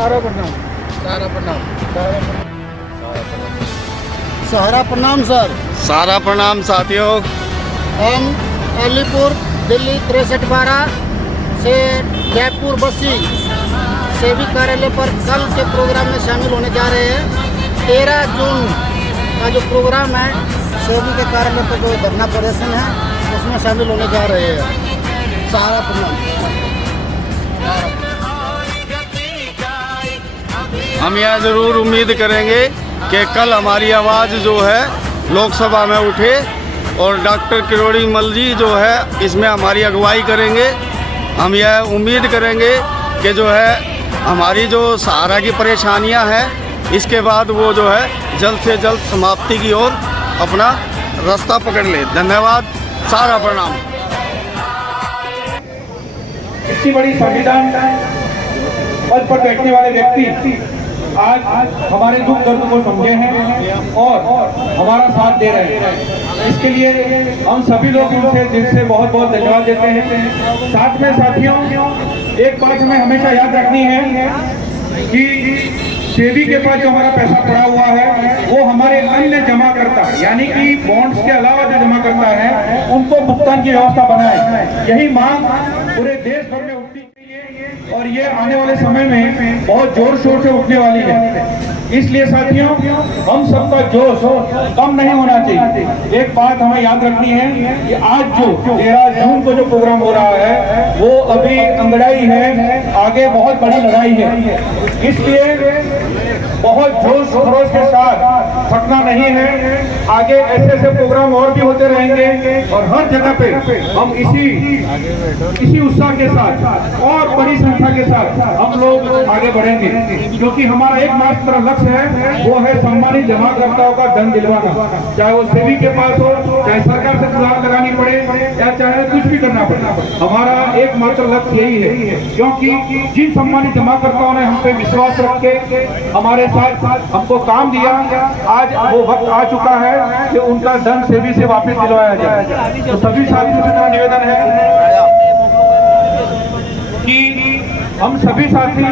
सारा प्रणाम। सारा प्रणाम। सारा प्रणाम सर। सारा प्रणाम साथियों। हम अलीपुर दिल्ली 6312 से जयपुर बस्ती सेवी कार्यालय पर कल के प्रोग्राम में शामिल होने जा रहे हैं। 13 जून का जो प्रोग्राम है सेवी के कार्यालय पर जो धरना प्रदर्शन है उसमें शामिल होने जा रहे हैं। सारा प्रणाम। हम यह ज़रूर उम्मीद करेंगे कि कल हमारी आवाज़ जो है लोकसभा में उठे और डॉक्टर किरोड़ी मल जी जो है इसमें हमारी अगुवाई करेंगे। हम यह उम्मीद करेंगे कि जो है हमारी जो सहारा की परेशानियां हैं इसके बाद वो जो है जल्द से जल्द समाप्ति की ओर अपना रास्ता पकड़ ले। धन्यवाद। सारा प्रणाम। इतनी बड़ी संविधान पद पर बैठने वाले व्यक्ति आज हमारे दुख दर्द को समझे हैं और हमारा साथ दे रहे हैं। इसके लिए हम सभी लोग उनसे दिल से बहुत बहुत धन्यवाद देते हैं। साथ में साथियों एक बात हमें हमेशा याद रखनी है कि सेवी के पास जो हमारा पैसा पड़ा हुआ है वो हमारे अन्य जमा करता है, यानी कि बॉन्ड्स के अलावा जो जमा करता है उनको भुगतान की व्यवस्था बनाए। यही मांग पूरे देश भर में उठती है और ये आने वाले समय में बहुत जोर शोर से उठने वाली है। इसलिए साथियों हम सबका जोश कम नहीं होना चाहिए। एक बात हमें याद रखनी है कि आज जो 13 जून को जो प्रोग्राम हो रहा है वो अभी अंगड़ाई है, आगे बहुत बड़ी लड़ाई है। इसलिए बहुत जोश खरोश के साथ थकना नहीं है। आगे ऐसे ऐसे प्रोग्राम और भी होते रहेंगे और हर जगह पे हम इसी उत्साह के साथ और बड़ी संख्या के साथ हम लोग आगे बढ़ेंगे, क्योंकि हमारा एकमात्र लक्ष्य है वो है सम्मानित जमाकर्ताओं का धन दिलवाना। चाहे वो सेवी के पास हो, चाहे सरकार से गुहार लगानी पड़े या चाहे कुछ भी करना पड़े, हमारा एकमात्र लक्ष्य यही है। क्योंकि जिन सम्मानित जमाकर्ताओं ने हम पे विश्वास रख के हमारे साथ हमको काम दिया, आज वो वक्त आ चुका है कि उनका धन सेवी से वापस दिलवाया जाए। तो सभी साथियों से मेरा निवेदन है कि हम सभी साथी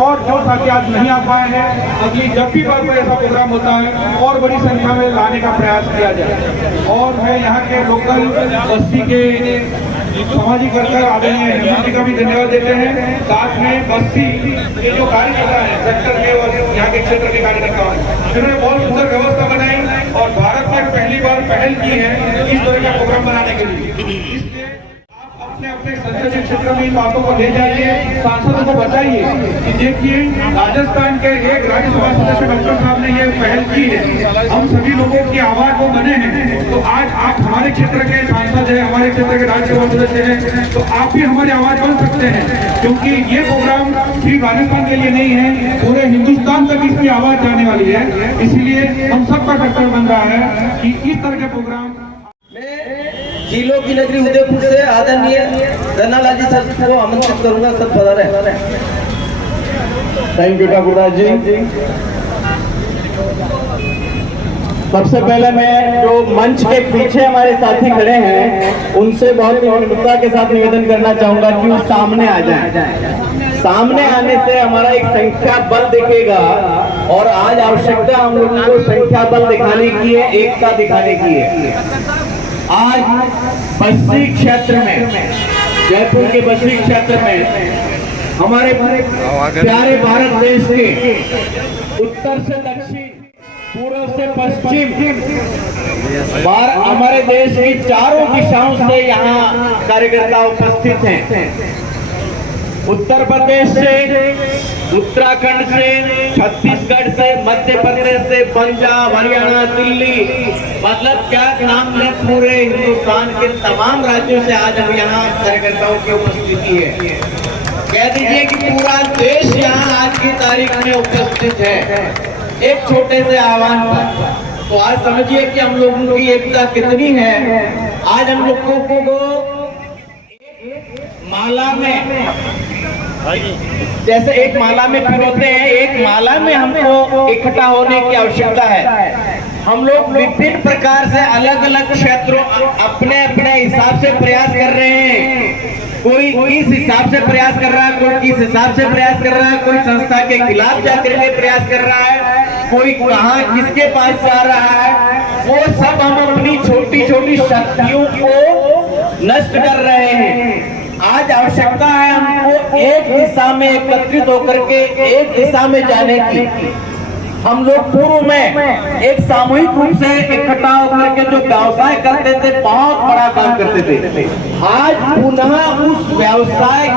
और जो साथी आज नहीं आ पाए हैं अगली जब भी बार कोई ऐसा प्रोग्राम होता है और बड़ी संख्या में लाने का प्रयास किया जाए। और मैं यहाँ के लोकल बस्ती के सामाजिक वर्कर आदरणीय हेमंत जी का भी धन्यवाद देते हैं। साथ में बस्ती के जो कार्यकर्ता है सेक्टर के और यहाँ के क्षेत्र के कार्यकर्ता हैं, जिन्होंने बहुत सुंदर व्यवस्था बनाई और भारत में पहली बार पहल की है इस तरह का प्रोग्राम बनाने के लिए। अपने अपने संसदीय क्षेत्र में इन बातों को ले जाइए, सांसदों को बताइए कि देखिए राजस्थान के एक राज्यसभा सदस्य डॉक्टर साहब ने ये पहल की है, हम सभी लोगों की आवाज को बने हैं। तो आज आप हमारे क्षेत्र के सांसद हैं, हमारे क्षेत्र के राज्यसभा सदस्य हैं, तो आप भी हमारी आवाज बन सकते हैं। क्योंकि ये प्रोग्राम सिर्फ राजस्थान के लिए नहीं है, पूरे हिंदुस्तान तक इसकी आवाज जाने वाली है। इसीलिए हम सबका कर्तव्य बन रहा है कि इस तरह के प्रोग्राम जिलों की नगरी उदयपुर से आदरणीय धन्नालाल जी सर को आमंत्रित करूंगा। सब पधारे। थैंक यू ठाकुरदास जी। सबसे पहले मैं जो मंच के पीछे हमारे साथी खड़े हैं उनसे बहुत ही विनम्रता के साथ निवेदन करना चाहूंगा कि वो सामने आ जाएं। सामने आने से हमारा एक संख्या बल दिखेगा और आज आवश्यकता हम लोगों को संख्या बल दिखाने की है, एकता दिखाने की है। आज बस्ती क्षेत्र में, जयपुर के बस्ती क्षेत्र में हमारे प्यारे भारत देश के उत्तर से दक्षिण, पूर्व से पश्चिम, हमारे देश की चारों दिशाओं से यहाँ कार्यकर्ता उपस्थित हैं। उत्तर प्रदेश से, उत्तराखंड से, छत्तीसगढ़ से, मध्य प्रदेश से, पंजाब, हरियाणा, दिल्ली, मतलब क्या नाम लें, पूरे हिंदुस्तान के तमाम राज्यों से आज हम यहाँ कार्यकर्ताओं की उपस्थिति है। कह दीजिए कि पूरा देश यहाँ आज की तारीख में उपस्थित है एक छोटे से आह्वान पर। तो आज समझिए कि हम लोगों की एकता कितनी है। आज हम लोगों को माला में, जैसे एक माला में पिरोते हैं, एक माला में हमको इकट्ठा होने की आवश्यकता है। हम लोग विभिन्न प्रकार से अलग अलग क्षेत्रों अपने अपने हिसाब से प्रयास कर रहे हैं। कोई किस हिसाब से प्रयास कर रहा है, कोई किस हिसाब से प्रयास कर रहा है, कोई संस्था के खिलाफ जाकर के प्रयास कर रहा है, कोई कहाँ किसके पास जा रहा है, वो सब हम अपनी छोटी छोटी शक्तियों को नष्ट कर रहे हैं। आज आवश्यकता है हमको एक दिशा में एकत्रित होकर के एक दिशा में जाने की। हम लोग पूर्व में एक सामूहिक रूप से इकट्ठा होकर के जो व्यवसाय करते थे, बहुत बड़ा काम करते थे। आज पुनः उस व्यवसाय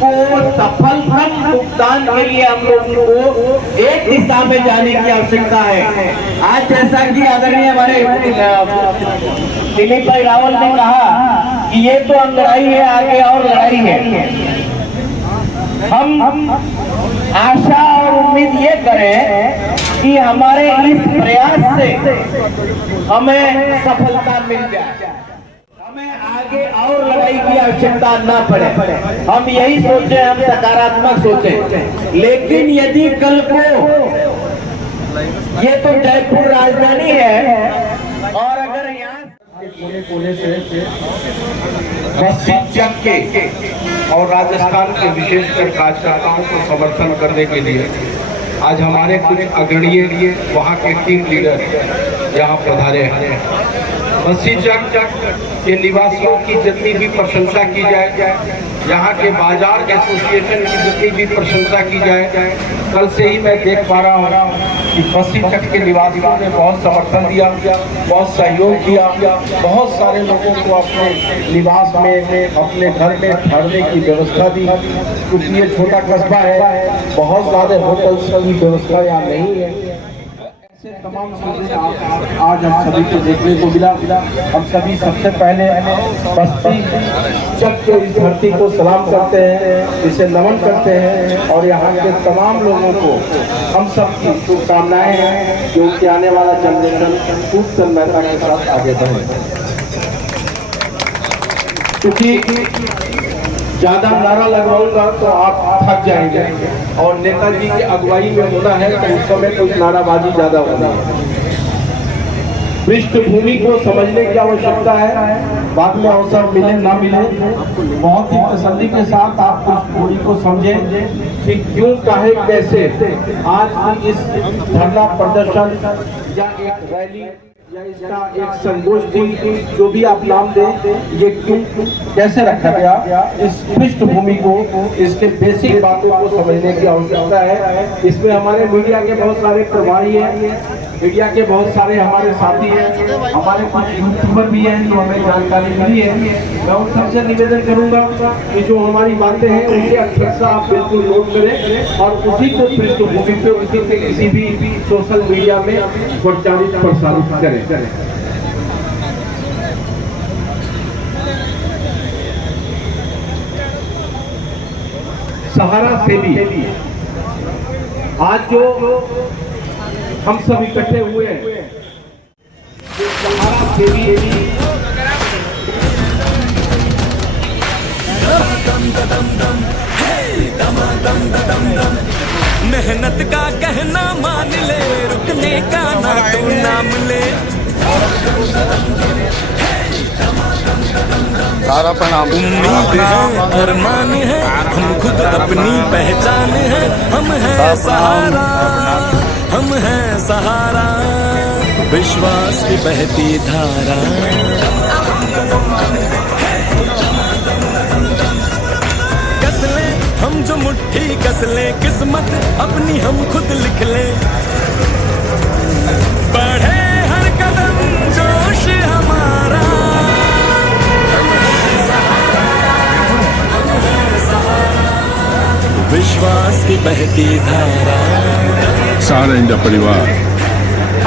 को सफलतम भुगतान के लिए हम लोगों को एक दिशा में जाने की आवश्यकता है। आज जैसा कि आदरणीय हमारे दिलीप भाई रावल ने कहा कि ये तो लड़ाई है, आगे और लड़ाई है। हम आशा और उम्मीद ये करें कि हमारे इस प्रयास से हमें सफलता मिल जाए, हमें आगे और लड़ाई की आवश्यकता ना पड़े। हम यही सोचें, हम सकारात्मक सोचें। लेकिन यदि कल को ये तो जयपुर राजधानी है और अगर यहाँ कोने से बस्ती जग के और राजस्थान के विशेषकर कार्यकर्ताओं को समर्थन करने के लिए आज हमारे कुछ अग्रणीय वहाँ के टीम लीडर यहाँ पधारे हैं। बस्ती जग के निवासियों की जितनी भी प्रशंसा की जाए, यहाँ के बाजार एसोसिएशन की जितनी भी प्रशंसा की जाए, कल से ही मैं देख पा रहा हूँ कि बस्ती जग के निवासियों ने बहुत समर्थन दिया, बहुत सहयोग किया, बहुत सारे लोगों को अपने निवास में, अपने घर में ठहरने की व्यवस्था दी। क्योंकि ये छोटा कस्बा है, बहुत ज़्यादा होटल्स की व्यवस्था यहाँ नहीं है। ऐसे तमाम चीजें आज हम सभी को देखने को मिला। हम सभी सबसे पहले बस्ती जग के इस धरती को सलाम करते हैं, इसे नमन करते हैं और यहाँ के तमाम लोगों को हम सब की शुभकामनाएं हैं कि उसके आने वाला जनरेशन खूब तन्मयता के साथ आगे बढ़े। क्योंकि ज्यादा नारा लगवाऊंगा तो आप थक जाएंगे और नेताजी की अगुवाई में होना है तो उस समय कुछ नाराबाजी ज्यादा होना है। पृष्ठभूमि को समझने की आवश्यकता है। बाद में अवसर मिले ना मिले, बहुत ही तसल्ली के साथ आप पृष्ठभूमि को समझें कि क्यों, काहे, कैसे आज इस धरना प्रदर्शन या एक रैली या इसका एक संगोष्ठी जो भी आप नाम दें, ये क्यों कैसे रखा गया, इस पृष्ठभूमि को, इसके बेसिक बातों को समझने की आवश्यकता है। इसमें हमारे मीडिया के बहुत सारे प्रभारी हैं, मीडिया के बहुत सारे हमारे साथी हैं, हमारे कुछ यूट्यूबर भी हैं जो हमें जानकारी मिली है। मैं उन सबसे निवेदन करूंगा कि जो हमारी बातें हैं उनके अक्षर से आप बिल्कुल नोट करें और उसी को पृष्ठभूमि पे उसी से किसी भी सोशल मीडिया में प्रचारित प्रसारित करें। सहारा सेवी आज जो हम सब इकट्ठे हुए हैं, सहारा सेवी मेहनत का कहना मान ले, रुकने का ना तू नाम ले। सारा प्रणाम। उम्मीद है, अरमान है, हम खुद अपनी पहचान है। हम हैं सहारा, हम हैं सहारा, विश्वास की बहती धारा। कस ले हम जो मुट्ठी कस ले, किस्मत अपनी हम खुद लिख ले। बढ़े हर कदम जोश हमारा, विश्वास की बहती धारा। सारा इंडिया परिवार,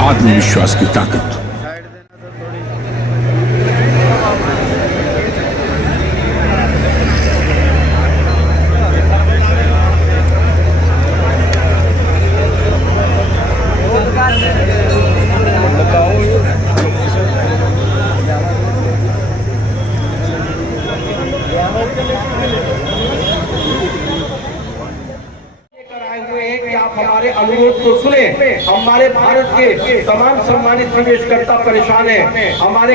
आत्मविश्वास की ताकत। कि आप हमारे अनुरोध को सुने। हमारे भारत के तमाम सम्मानित निवेशकर्ता परेशान है, हमारे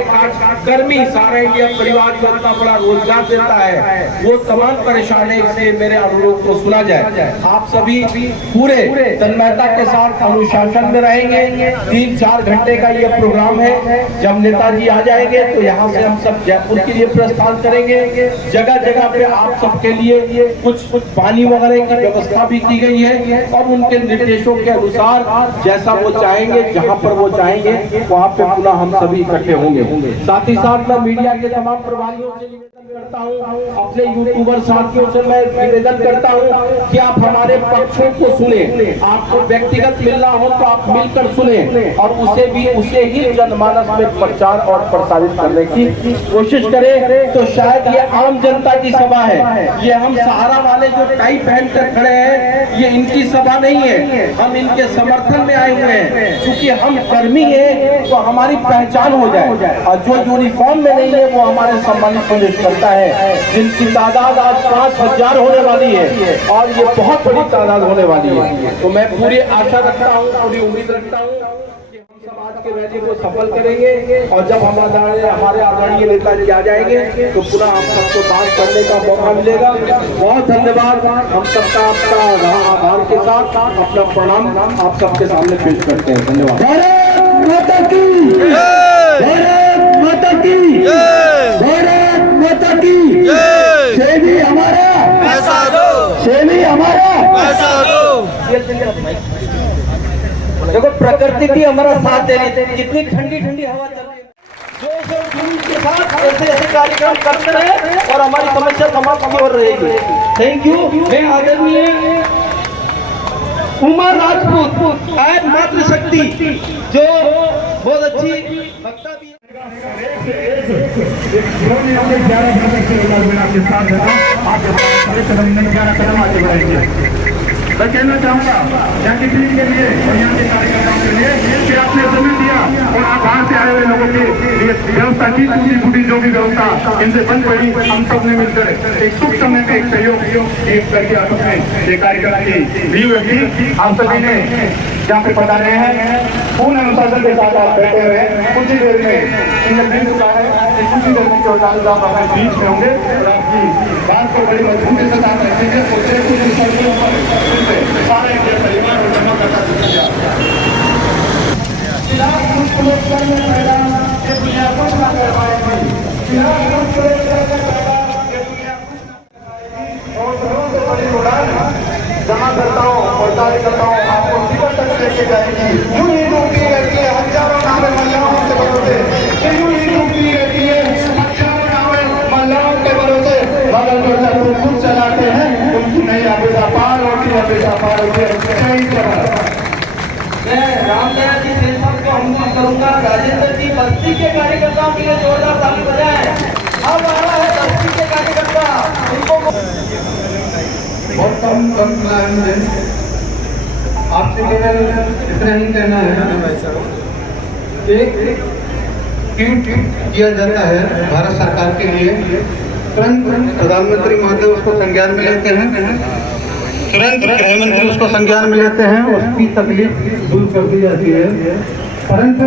कर्मी सारा इंडिया परिवार को इतना बड़ा रोजगार देता है, वो तमाम परेशान है, इसलिए मेरे अनुरोध को सुना जाए। आप सभी पूरे तन्मयता के साथ अनुशासन में रहेंगे। 3-4 घंटे का ये प्रोग्राम है। जब नेताजी आ जाएंगे तो यहाँ से हम सब जयपुर के लिए प्रस्थान करेंगे। जगह जगह पे आप सबके लिए कुछ पानी वगैरह की व्यवस्था भी की गई है और उनके निर्देशों के अनुसार जैसा वो चाहेंगे, जहाँ पर वो चाहेंगे वहाँ पे पुनः हम सभी इकट्ठे होंगे। साथ ही साथ मैं मीडिया के तमाम प्रभारियों से निवेदन करता हूँ, अपने यूट्यूबर साथियों से मैं निवेदन करता हूँ कि आप हमारे पक्षों को सुने। आपको व्यक्तिगत मिलना हो तो आप मिलकर सुने और उसे ही जनमानस में प्रचार और प्रसारित करने की कोशिश करें। तो शायद ये आम जनता की सभा है, ये हम सहारा वाले जो टाई पहन कर खड़े हैं, ये इनकी सभा नहीं है। हम इनके समर्थन में आए हुए हैं, क्योंकि हम कर्मी हैं तो हमारी पहचान हो जाए। और जो यूनिफॉर्म में नहीं है वो हमारे सम्मानित निवेश करता है, जिनकी तादाद आज 5000 होने वाली है और ये बहुत बड़ी तादाद होने वाली है। तो मैं पूरी आशा रखता हूँ, पूरी उम्मीद रखता हूँ कि हम सब आज के रैली को सफल करेंगे और जब हमारे आदरणीय नेताजी आ जाएंगे तो पुनः हम सबको बात करने का मौका मिलेगा। बहुत धन्यवाद। हम सबका आपका आभार के साथ अपना प्रणाम आप सबके सामने पेश करते हैं। धन्यवाद। भारत माता की जय, भारत माता की जय, भारत माता की जय। सेवी हमारा पैसा दो, सेवी हमारा पैसा दो। देखो प्रकृति भी हमारा साथ दे रही है, कितनी ठंडी ठंडी हवा चल रही है। जोश और जुनून के साथ ऐसे कार्यक्रम करते रहे और हमारी समस्या समाप्त की ओर रहेगी। Thank you. मैं आदरणीय उमा राजपूत आज मातृशक्ति जो बहुत अच्छी वक्ता भी मैं कहना चाहूँगा यहाँ की टीम के लिए और यहाँ के कार्यकर्ताओं के लिए कि आपने समय दिया और आप बाहर से आए हुए लोगों के लिए व्यवस्था की टूटी फूटी जो भी व्यवस्था इनसे बन पड़ी, हम सब ने मिलकर एक सुख समय में एक सहयोग करके आपस में ये कार्यक्रम की व्यू रखी। आप सभी ने जहाँ पे पता रहे हैं पूर्ण अनुशासन के साथ आप बैठे हुए हैं। कुछ ही देर में इनका मिल चुका है, कुछ ही देर में 44 आप अपने बीच में होंगे और आपकी बात को बड़ी मजबूती से साथ रखेंगे। सारे परिवार को जमा करता जमा करता हूँ और कार्यकर्ताओं आपको जीवन तक लेके जाएगी। यूं ही डूबती रहती है हजारों नावें महिलाओं के भरोसे, यूं ही डूबती रहती है हजारों नावें महिलाओं के भरोसे। मगर जो शत्रु खुद चलाते हैं उनकी नई हमेशा पार होती है, हमेशा पार होती है। मैं रामदयाल जी सेन साहब को अनुरोध करूंगा, राजेंद्र जी बस्ती के कार्यकर्ताओं के लिए जोरदार ताली बजाएं। अब आ रहा है बस्ती के कार्यकर्ता, उनको बहुत कम आपसे केवल इतना ही कहना है, एक ट्वीट किया जाता है भारत सरकार के लिए, तुरंत प्रधानमंत्री महोदय उसको संज्ञान में लेते हैं, तुरंत गृह मंत्री उसको संज्ञान में लेते हैं, उसकी तकलीफ दूर कर दी जाती है। परंतु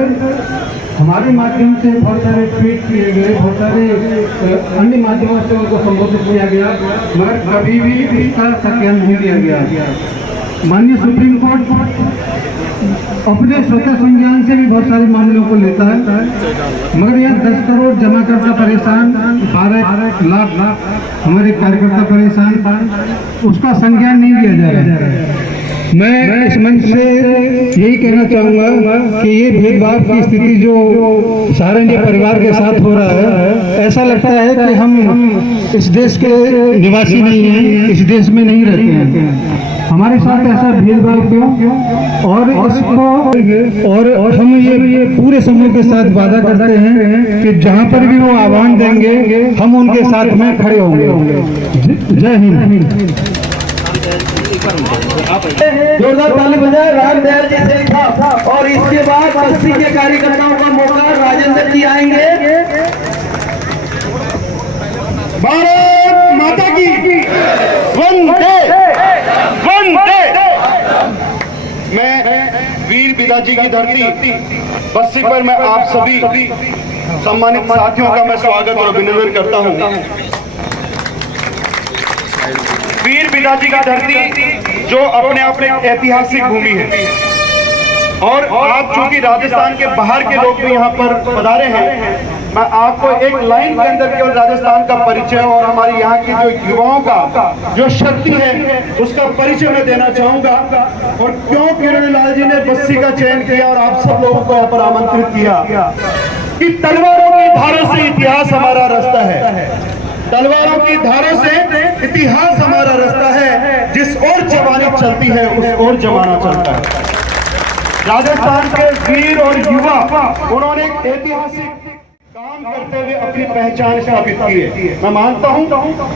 हमारे माध्यम से बहुत सारे ट्वीट किए गए, बहुत सारे अन्य माध्यमों से उनको संबोधित किया गया, मगर कभी भी इसका संज्ञान नहीं लिया गया। माननीय सुप्रीम कोर्ट अपने स्वतः संज्ञान से भी बहुत सारे मामलों को लेता है, मगर यहाँ 10 करोड़ जमाकर्ता परेशान, 12 लाख हमारे कार्यकर्ता परेशान, उसका संज्ञान नहीं लिया जा रहा है। मैं इस मंच से यही कहना चाहूँगा कि ये भेदभाव की स्थिति जो सहारा इंडिया परिवार के साथ हो रहा है, ऐसा लगता है कि हम इस देश के निवासी नहीं हैं, इस देश में नहीं रहते हैं। हमारे साथ ऐसा भेदभाव क्यों? और इसको और हम ये पूरे समूह के साथ वादा करते हैं कि जहाँ पर भी वो आह्वान देंगे हम उनके साथ में खड़े होंगे। जय हिंद। जोरदार ताली बजाए रामदयाल जी सेन साहब। और इसके बाद बस्ती के कार्यकर्ताओं का मौका, राजेंद्र जी आएंगे। भारत माता की वंदे वंदे। पिताजी की धरती बस्सी पर मैं आप सभी सम्मानित साथियों का मैं स्वागत और अभिनंदन करता हूं। वीर पिताजी का धरती जो अपने अपने ऐतिहासिक भूमि है, और आज चूंकि राजस्थान के बाहर के लोग भी यहाँ पर पधारे हैं, मैं आपको एक लाइन के अंदर केवल राजस्थान का परिचय और हमारे यहाँ की जो युवाओं का जो शक्ति है उसका परिचय मैं देना चाहूंगा। और क्यों किरोड़ी लाल जी ने बस्सी का चयन किया और आप सब लोगों को यहाँ पर आमंत्रित किया कि तलवारों की धारों से इतिहास हमारा रास्ता है, तलवारों की धारों से इतिहास हमारा रास्ता है, जिस ओर जवानी चलती है उस ओर जमाना चलता है। राजस्थान के वीर और युवा उन्होंने एक ऐतिहासिक काम करते हुए अपनी पहचान स्थापित की है। मैं मानता हूं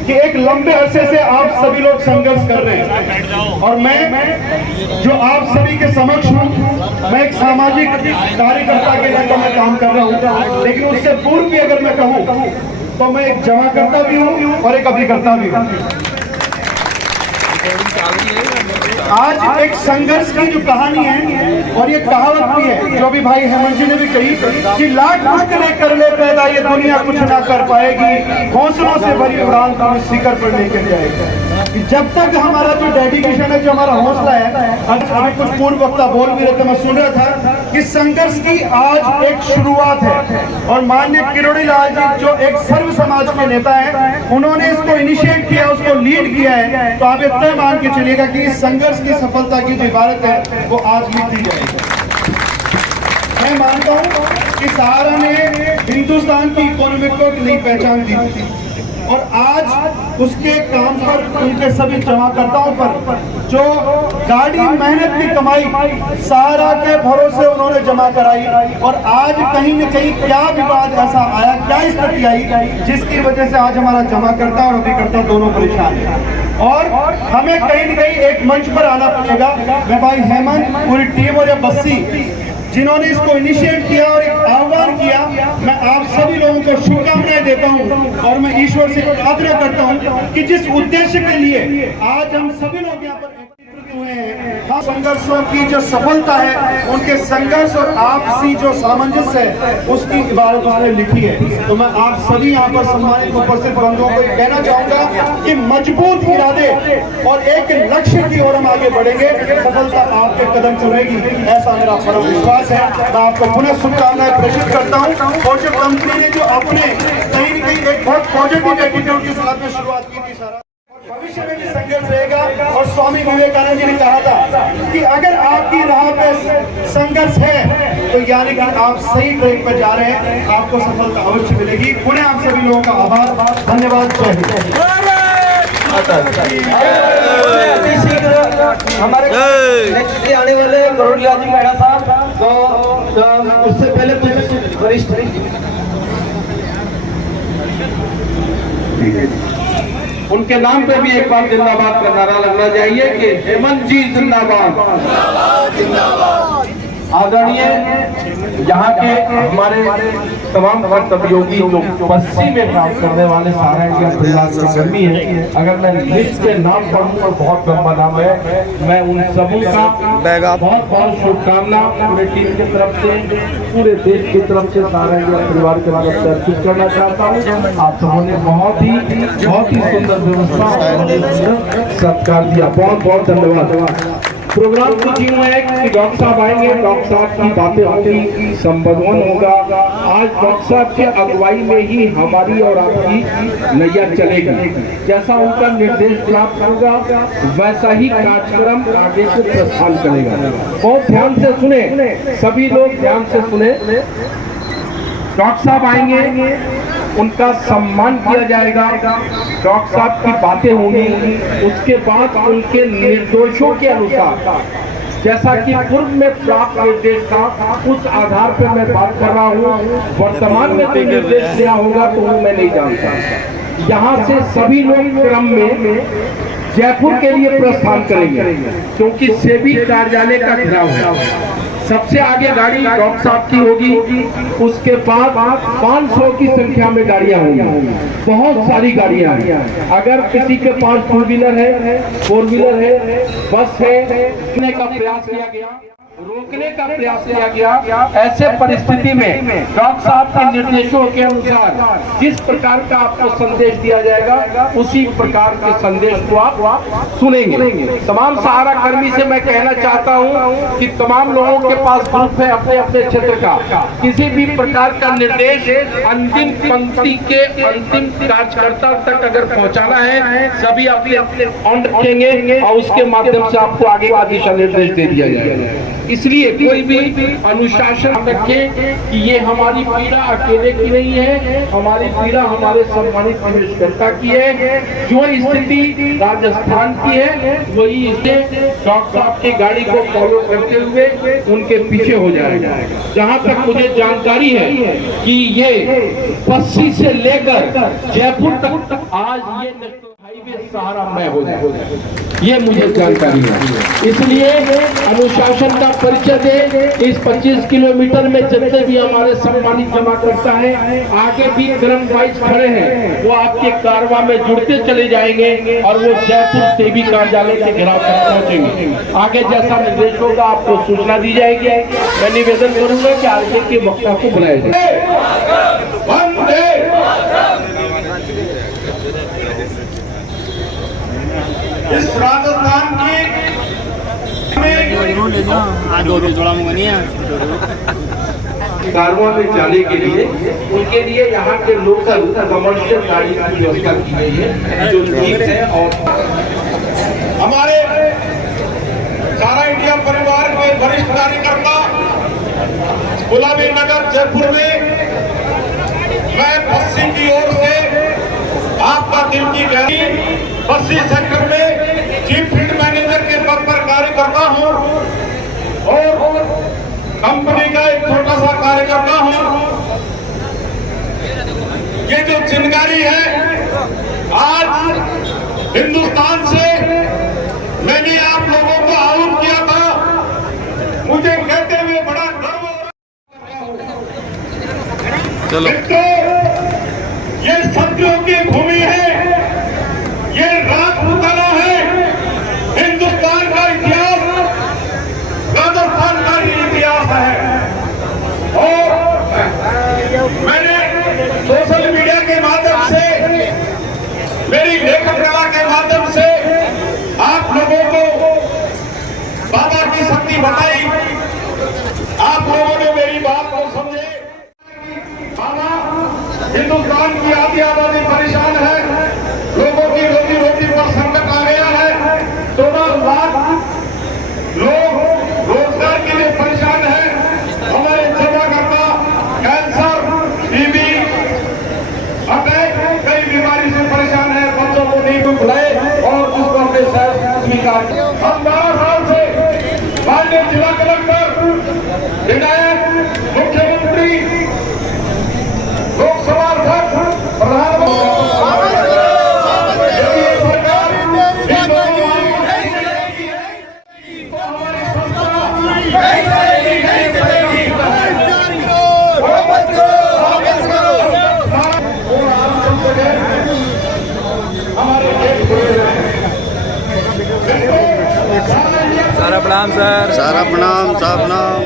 कि एक लंबे अरसे से आप सभी लोग संघर्ष कर रहे हैं, और मैं जो आप सभी के समक्ष हूं, मैं एक सामाजिक कार्यकर्ता के रूप में काम कर रहा हूं, लेकिन उससे पूर्व भी अगर मैं कहूं तो मैं एक जमाकर्ता भी हूं और एक अभिकर्ता भी हूं। आज एक संघर्ष की जो कहानी है, और ये कहावत भी है जो भी भाई हेमंत जी ने भी कही कि लाख मुश्किलें कर ले पैदा ये दुनिया कुछ ना कर पाएगी, हौसलों से भरी उड़ान तो शिखर पर लेकर जाएगी। जब तक हमारा जो डेडिकेशन है, जो हमारा हौसला है, अभी कुछ पूर्व वक्ता बोल भी रहे थे, मैं सुन रहा था कि संघर्ष की आज एक शुरुआत है, और माननीय किरोड़ी लाल जी जो एक सर्व समाज के नेता है, उन्होंने इसको इनिशिएट किया, उसको लीड किया है। तो आप इतना मान के चलिएगा कि इस संघर्ष की सफलता की जो इबारत है वो आज लिख दी जाएगी। मैं मानता हूं कि सहारा ने हिंदुस्तान की इकोनॉमी को एक नई पहचान दी थी, और आज उसके काम पर उनके सभी जमाकर्ताओं पर जो गाड़ी मेहनत की कमाई सहारा के भरोसे उन्होंने जमा कराई, और आज कहीं न कहीं क्या विवाद ऐसा आया, क्या स्थिति आई जिसकी वजह से आज हमारा जमाकर्ता और अभिकर्ता दोनों परेशान है, और हमें कहीं न कहीं एक मंच पर आना पड़ेगा। मैं भाई हेमंत, पूरी टीम और ये बस्सी जिन्होंने इसको इनिशिएट किया और एक आह्वान किया, मैं आप सभी लोगों को शुभकामनाएं देता हूं, और मैं ईश्वर से प्रार्थना करता हूं कि जिस उद्देश्य के लिए आज हम सभी लोग यहाँ पर एकत्रित हुए हैं, हाँ, संघर्षों की जो सफलता है, उनके संघर्ष और आपसी जो सामंजस्य है उसकी इबारत उसने लिखी है। तो मैं आप सभी यहाँ पर सम्मानित उपस्थित बंधुओं को कहना चाहूंगा कि मजबूत इरादे और एक लक्ष्य की ओर हम आगे बढ़ेंगे, सफलता आपके कदम चलेगी, ऐसा मेरा बड़ा विश्वास है। मैं आपको पुनः शुभकामनाएं प्रेषित करता हूँ। और जो कंपनी ने जो अपने कहीं न कहीं एक बहुत पॉजिटिव एटीट्यूड के साथ में शुरुआत की थी, सारा भविष्य में भी संघर्ष रहेगा। और स्वामी विवेकानंद जी ने कहा था कि अगर आपकी राह पे संघर्ष है तो यानी कि आप सही ट्रैक पर जा रहे हैं, आपको सफलता अवश्य मिलेगी। पुनः आप सभी लोगों का आभार, धन्यवाद, जय हिंद। हमारे नेक्स्ट आने वाले किरोड़ी लाल जी मेहरा साहब, तो उससे पहले कुछ वरिष्ठ उनके नाम पे भी एक बार जिंदाबाद का नारा लगना चाहिए कि हेमंत जी जिंदाबाद। आदरणीय यहाँ के हमारे तमाम कर्तव्योगी जो बस्सी में काम करने वाले सारा इंडिया परिवार के कर्मी है, अगर मैं लिस्ट के नाम पढ़ूं तो बहुत लंबा नाम है। मैं उन सबों का बहुत बहुत शुभकामना पूरे टीम की तरफ से, पूरे देश की तरफ से सारा इंडिया परिवार के तरफ से अर्पित करना चाहता हूँ। आप सबों ने बहुत ही सुंदर व्यवस्था सत्कार दिया, बहुत बहुत धन्यवाद। प्रोग्राम कुछ यूं है कि डॉक्टर साहब आएंगे, डॉक्टर साहब की बातें होंगी, संबोधन होगा। आज डॉक्टर साहब के अगुवाई में ही हमारी और आपकी नैया चलेगी। जैसा उनका निर्देश प्राप्त होगा वैसा ही कार्यक्रम आगे से प्रस्थान करेगा। बहुत ध्यान से सुने, सभी लोग ध्यान से सुने। डॉक्टर साहब आएंगे, उनका सम्मान किया जाएगा, डॉक्टर साहब की बातें होंगी, उसके बाद उनके निर्देशों के अनुसार जैसा कि पूर्व में प्राप्त निर्देश था उस आधार पर मैं बात कर रहा हूँ। वर्तमान में कोई निर्देश दिया होगा तो मैं नहीं जानता। यहाँ से सभी लोग क्रम में जयपुर के लिए प्रस्थान करेंगे, क्योंकि सेबी कार्यालय का घेराव है। सबसे आगे गाड़ी डॉक्टर साहब की होगी, उसके बाद 500 की संख्या में गाड़ियां होंगी, बहुत सारी गाड़ियां हैं। अगर किसी के पास 2 व्हीलर है, 4 व्हीलर है, बस है, का प्रयास किया गया। रोकने का प्रयास किया गया। ऐसे परिस्थिति में डॉक्टर साहब के निर्देशों के अनुसार जिस प्रकार का आपको संदेश दिया जाएगा उसी प्रकार के संदेश को आप सुनेंगे। तमाम सहारा कर्मी से मैं कहना चाहता हूं कि तमाम लोगों के पास ग्रुप है अपने अपने क्षेत्र का, किसी भी प्रकार का निर्देश अंतिम पंक्ति के अंतिम कार्यकर्ता तक अगर पहुंचाना है सभी अपने अपने ऑन रखेंगे और उसके माध्यम से आपको आगे का दिशा निर्देश दे दिया जाएगा। इसलिए कोई भी अनुशासन रखे कि ये हमारी पीड़ा अकेले की नहीं है, हमारी पीड़ा हमारे सम्मानित निवेशकर्ता की है। जो स्थिति राजस्थान की है वही इसे डॉक्टर साहब की गाड़ी को फॉलो करते हुए उनके पीछे हो जाएगा। जहां तक मुझे जानकारी है कि ये बस्सी से लेकर जयपुर तक आज ये नेशनल हाईवे सहारा में हो जाए, ये मुझे जानकारी है। इसलिए अनुशासन का परिचय दे। इस 25 किलोमीटर में जितने भी हमारे सम्मानित जमा करता है आगे भी क्रम वाइज खड़े हैं, वो आपके कारवा में जुड़ते चले जाएंगे और वो जयपुर सेवी कार्यालय के घेराव तक पहुंचेंगे। आगे जैसा निर्देश होगा आपको सूचना दी जाएगी। मैं निवेदन करूंगा कि आगे के वक्ता को बुलाया जाए। इस राजस्थान की कारवां में जाने के लिए उनके लिए यहाँ के लोकल कमर्शियल गाड़ी की व्यवस्था की गई है जो ठीक है। और हमारे सारा इंडिया परिवार के वरिष्ठ कार्यकर्ता गुलाबी नगर जयपुर में मैं बस्सी की ओर से आपका दिल की गहरी बस्सी सेक्टर में चीफ फील्ड मैनेजर के पद पर कार्य करता हूं और कंपनी का एक छोटा सा कार्यकर्ता हूं। ये जो चिंगारी है आज हिंदुस्तान से मैंने आप लोगों को आहूत किया था, मुझे कहते हुए बड़ा गर्व हो रहा है। तो ये सत्यों की भूमि है, ये राजपूताना है। हिंदुस्तान का इतिहास राजस्थान का ही इतिहास है। और मैंने सोशल मीडिया के माध्यम से मेरी लेखन कला के माध्यम से आप लोगों को बाबा की शक्ति बताई, आप लोगों ने मेरी बात को समझे। बाबा हिंदुस्तान की आधी आबादी परेशान है, लोगों की रोजी रोटी पर संकट आ गया है, 14 लाख लोग रोजगार के लिए परेशान है। हमारे जमाकर्ता कैंसर, टीबी, अटैक कई बीमारी से परेशान है, बच्चों को नहीं बुलाए और उसको अपने शहर स्वीकार किया। हम 12 साल से माननीय जिला कलेक्टर, विधायक, मुख्यमंत्री, लोकसभा अध्यक्ष, प्रधानमंत्री सारा प्रणाम सर। सारा प्रणाम, सारा प्रणाम।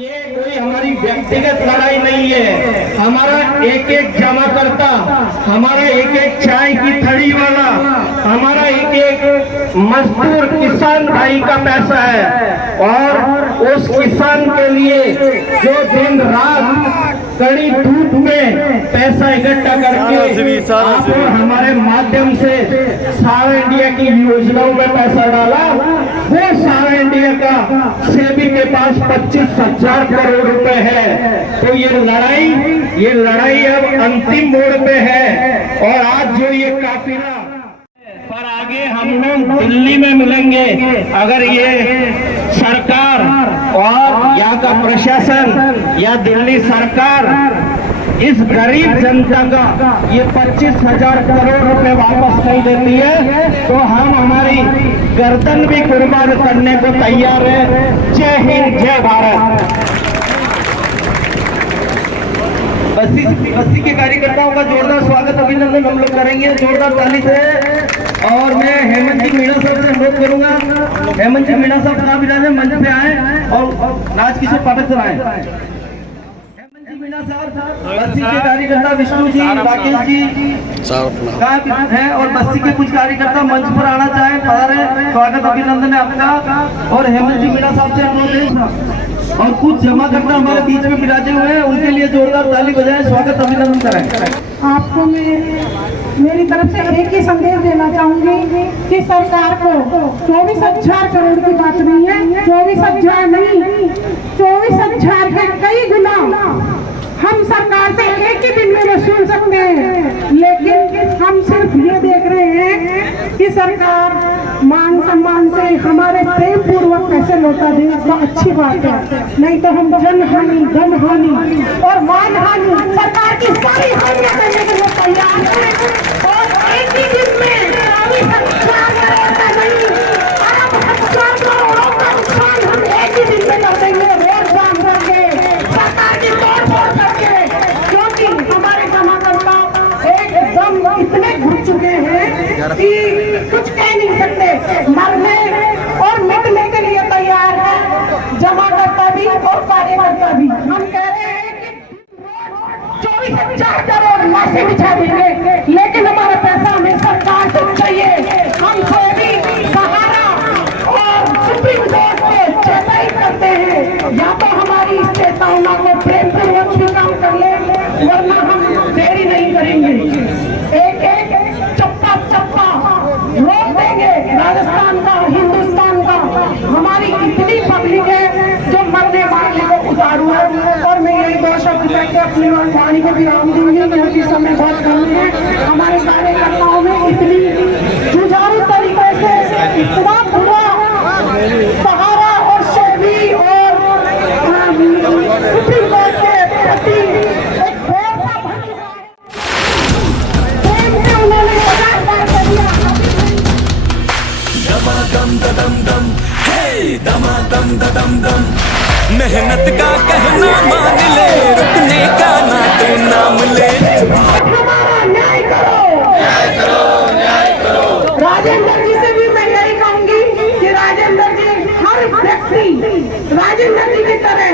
ये कोई हमारी व्यक्तिगत लड़ाई नहीं है। हमारा एक एक जमा करता, हमारा एक एक चाय की थड़ी वाला, हमारा एक एक मजदूर किसान भाई का पैसा है। और उस किसान के लिए जो दिन रात कड़ी धूप में पैसा इकट्ठा करके और हमारे माध्यम से सारा इंडिया की योजनाओं में पैसा डाला, वो सारा इंडिया का सेबी के पास 25,000 करोड़ रुपए है। तो ये लड़ाई अब अंतिम मोड़ पे है। और आज जो ये काफिला पर आगे हम लोग दिल्ली में मिलेंगे अगर ये सरकार और यहाँ का प्रशासन या दिल्ली सरकार इस गरीब जनता का ये 25,000 करोड़ रुपए वापस नहीं देती है तो हम हमारी गर्दन भी कुर्बान करने को तैयार है। जय हिंद, जय भारत। बस्सी के कार्यकर्ताओं का जोरदार स्वागत, अभिनंदन हम लोग करेंगे जोरदार ताली से। और मैं हेमंत जी मीणा साहब से अनुरोध करूंगा, हेमंत जी मीणा साहब खराब इलाज में मंच पे आए और राजकिशोर पाठक सर आए। हेमंत जी मीणा साहब बस्ती के कार्यकर्ता विष्णु जी, राकेश जी का है और बस्ती के कुछ कार्यकर्ता मंच पर आना चाहे पधारे, स्वागत अभिनंदन है आपका। और हेमंत जी मीणा साहब से अनुरोध है और कुछ जमा करना हमारे बीच में विराजे हुए हैं, उनके लिए जोरदार ताली बजाएं, स्वागत अभिनंदन करें। आपको मैं मेरी तरफ से एक ही संदेश देना चाहूंगी कि सरकार को 24,000 करोड़ की बात नहीं है, 24,000 नहीं, 24,000 के कई गुना हम सरकार से एक ही दिन में वसूल सकते हैं। लेकिन हम सिर्फ ये देख रहे हैं कि सरकार मान सम्मान से हमारे प्रेम पूर्वक पैसे लौटा दे तो अच्छी बात है, नहीं तो हम जनहानि, धनहानि और मानहानि, सरकार की सारी हानियां करने के लिए तैयार हैं। और एक ही दिन में 24,000 करोड़ का नहीं, अरब हजार करोड़ों का नुकसान हम एक ही दिन में कर देंगे, रोड जाम करके, सरकार की तोड़ फोड़ करके, क्योंकि हमारे जमाकर्ता एकदम इतने घुस चुके हैं कि कुछ कह नहीं सकते, मरने और मिटने के लिए तैयार है जमाकर्ता भी और कार्यकर्ता भी। हम कह रहे हैं कि 24,000 करोड़ लाशें बिछा देंगे, लेकिन हमारा पैसा हमें सरकार से चाहिए। हम भी सहारा और सुप्रीम कोर्ट को चेताई करते हैं, या तो हमारी इस चेतावना को प्रेम पूर्वक स्वीकार कर ले, वरना हम देरी नहीं करेंगे। एक एक चप्पा चप्पा रोक देंगे राजस्थान का, हिंदुस्तान का। हमारी इतनी पब्लिक है जो मरने मारने को उतारू है। और मैं यही 2 शब्द कह के अपनी वाणी को विराम दूंगी, क्योंकि समय बहुत कम है। हमारे कार्यकर्ताओं में इतनी जुझारू तरीके से इतना बुरा सहारा और सेवी और सुप्रीम कोर्ट के प्रति एक भरोसा बन चुका है। प्रेम से उन्होंने 50 बार कर दिया। दमादम ददम दम, हे दमादम ददम दम, मेहनत का कहना मान ले, रुकने का ना तू नाम ले। हमारा न्याय करो, न्याय करो, न्याय करो। राजेंद्र जी से भी मैं यही कहूंगी कि राजेंद्र जी, हर व्यक्ति राजेंद्र जी की तरह,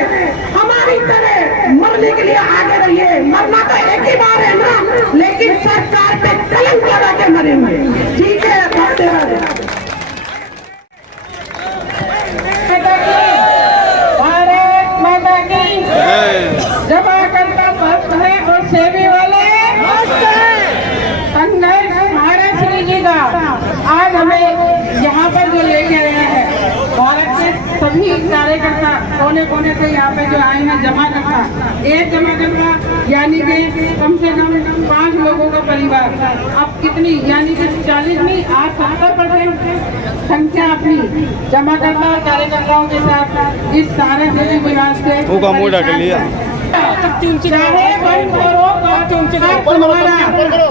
हमारी तरह मरने के लिए आगे रहिए। मरना तो एक ही बार है ना, लेकिन सरकार पे कलंक लगा के मरेंगे। ठीक है, राधे राधे। भारत माता की जमाकर्ता भक्त है और सेवी वाले संघर्ष महाराज श्री जी का आज हमें यहाँ पर जो लेके आए हैं, भारत के सभी कार्यकर्ता कोने कोने से यहाँ पे जो आए हैं जमाकर्ता, एक जमाकर्ता यानी कि कम से कम 5 लोगों का परिवार। अब कितनी, यानी कि 40 नहीं, आज 70% संख्या अपनी जमाकर्ता और कार्यकर्ताओं के साथ इस सारे देवी विकास से चाहे बंद करो हमारा,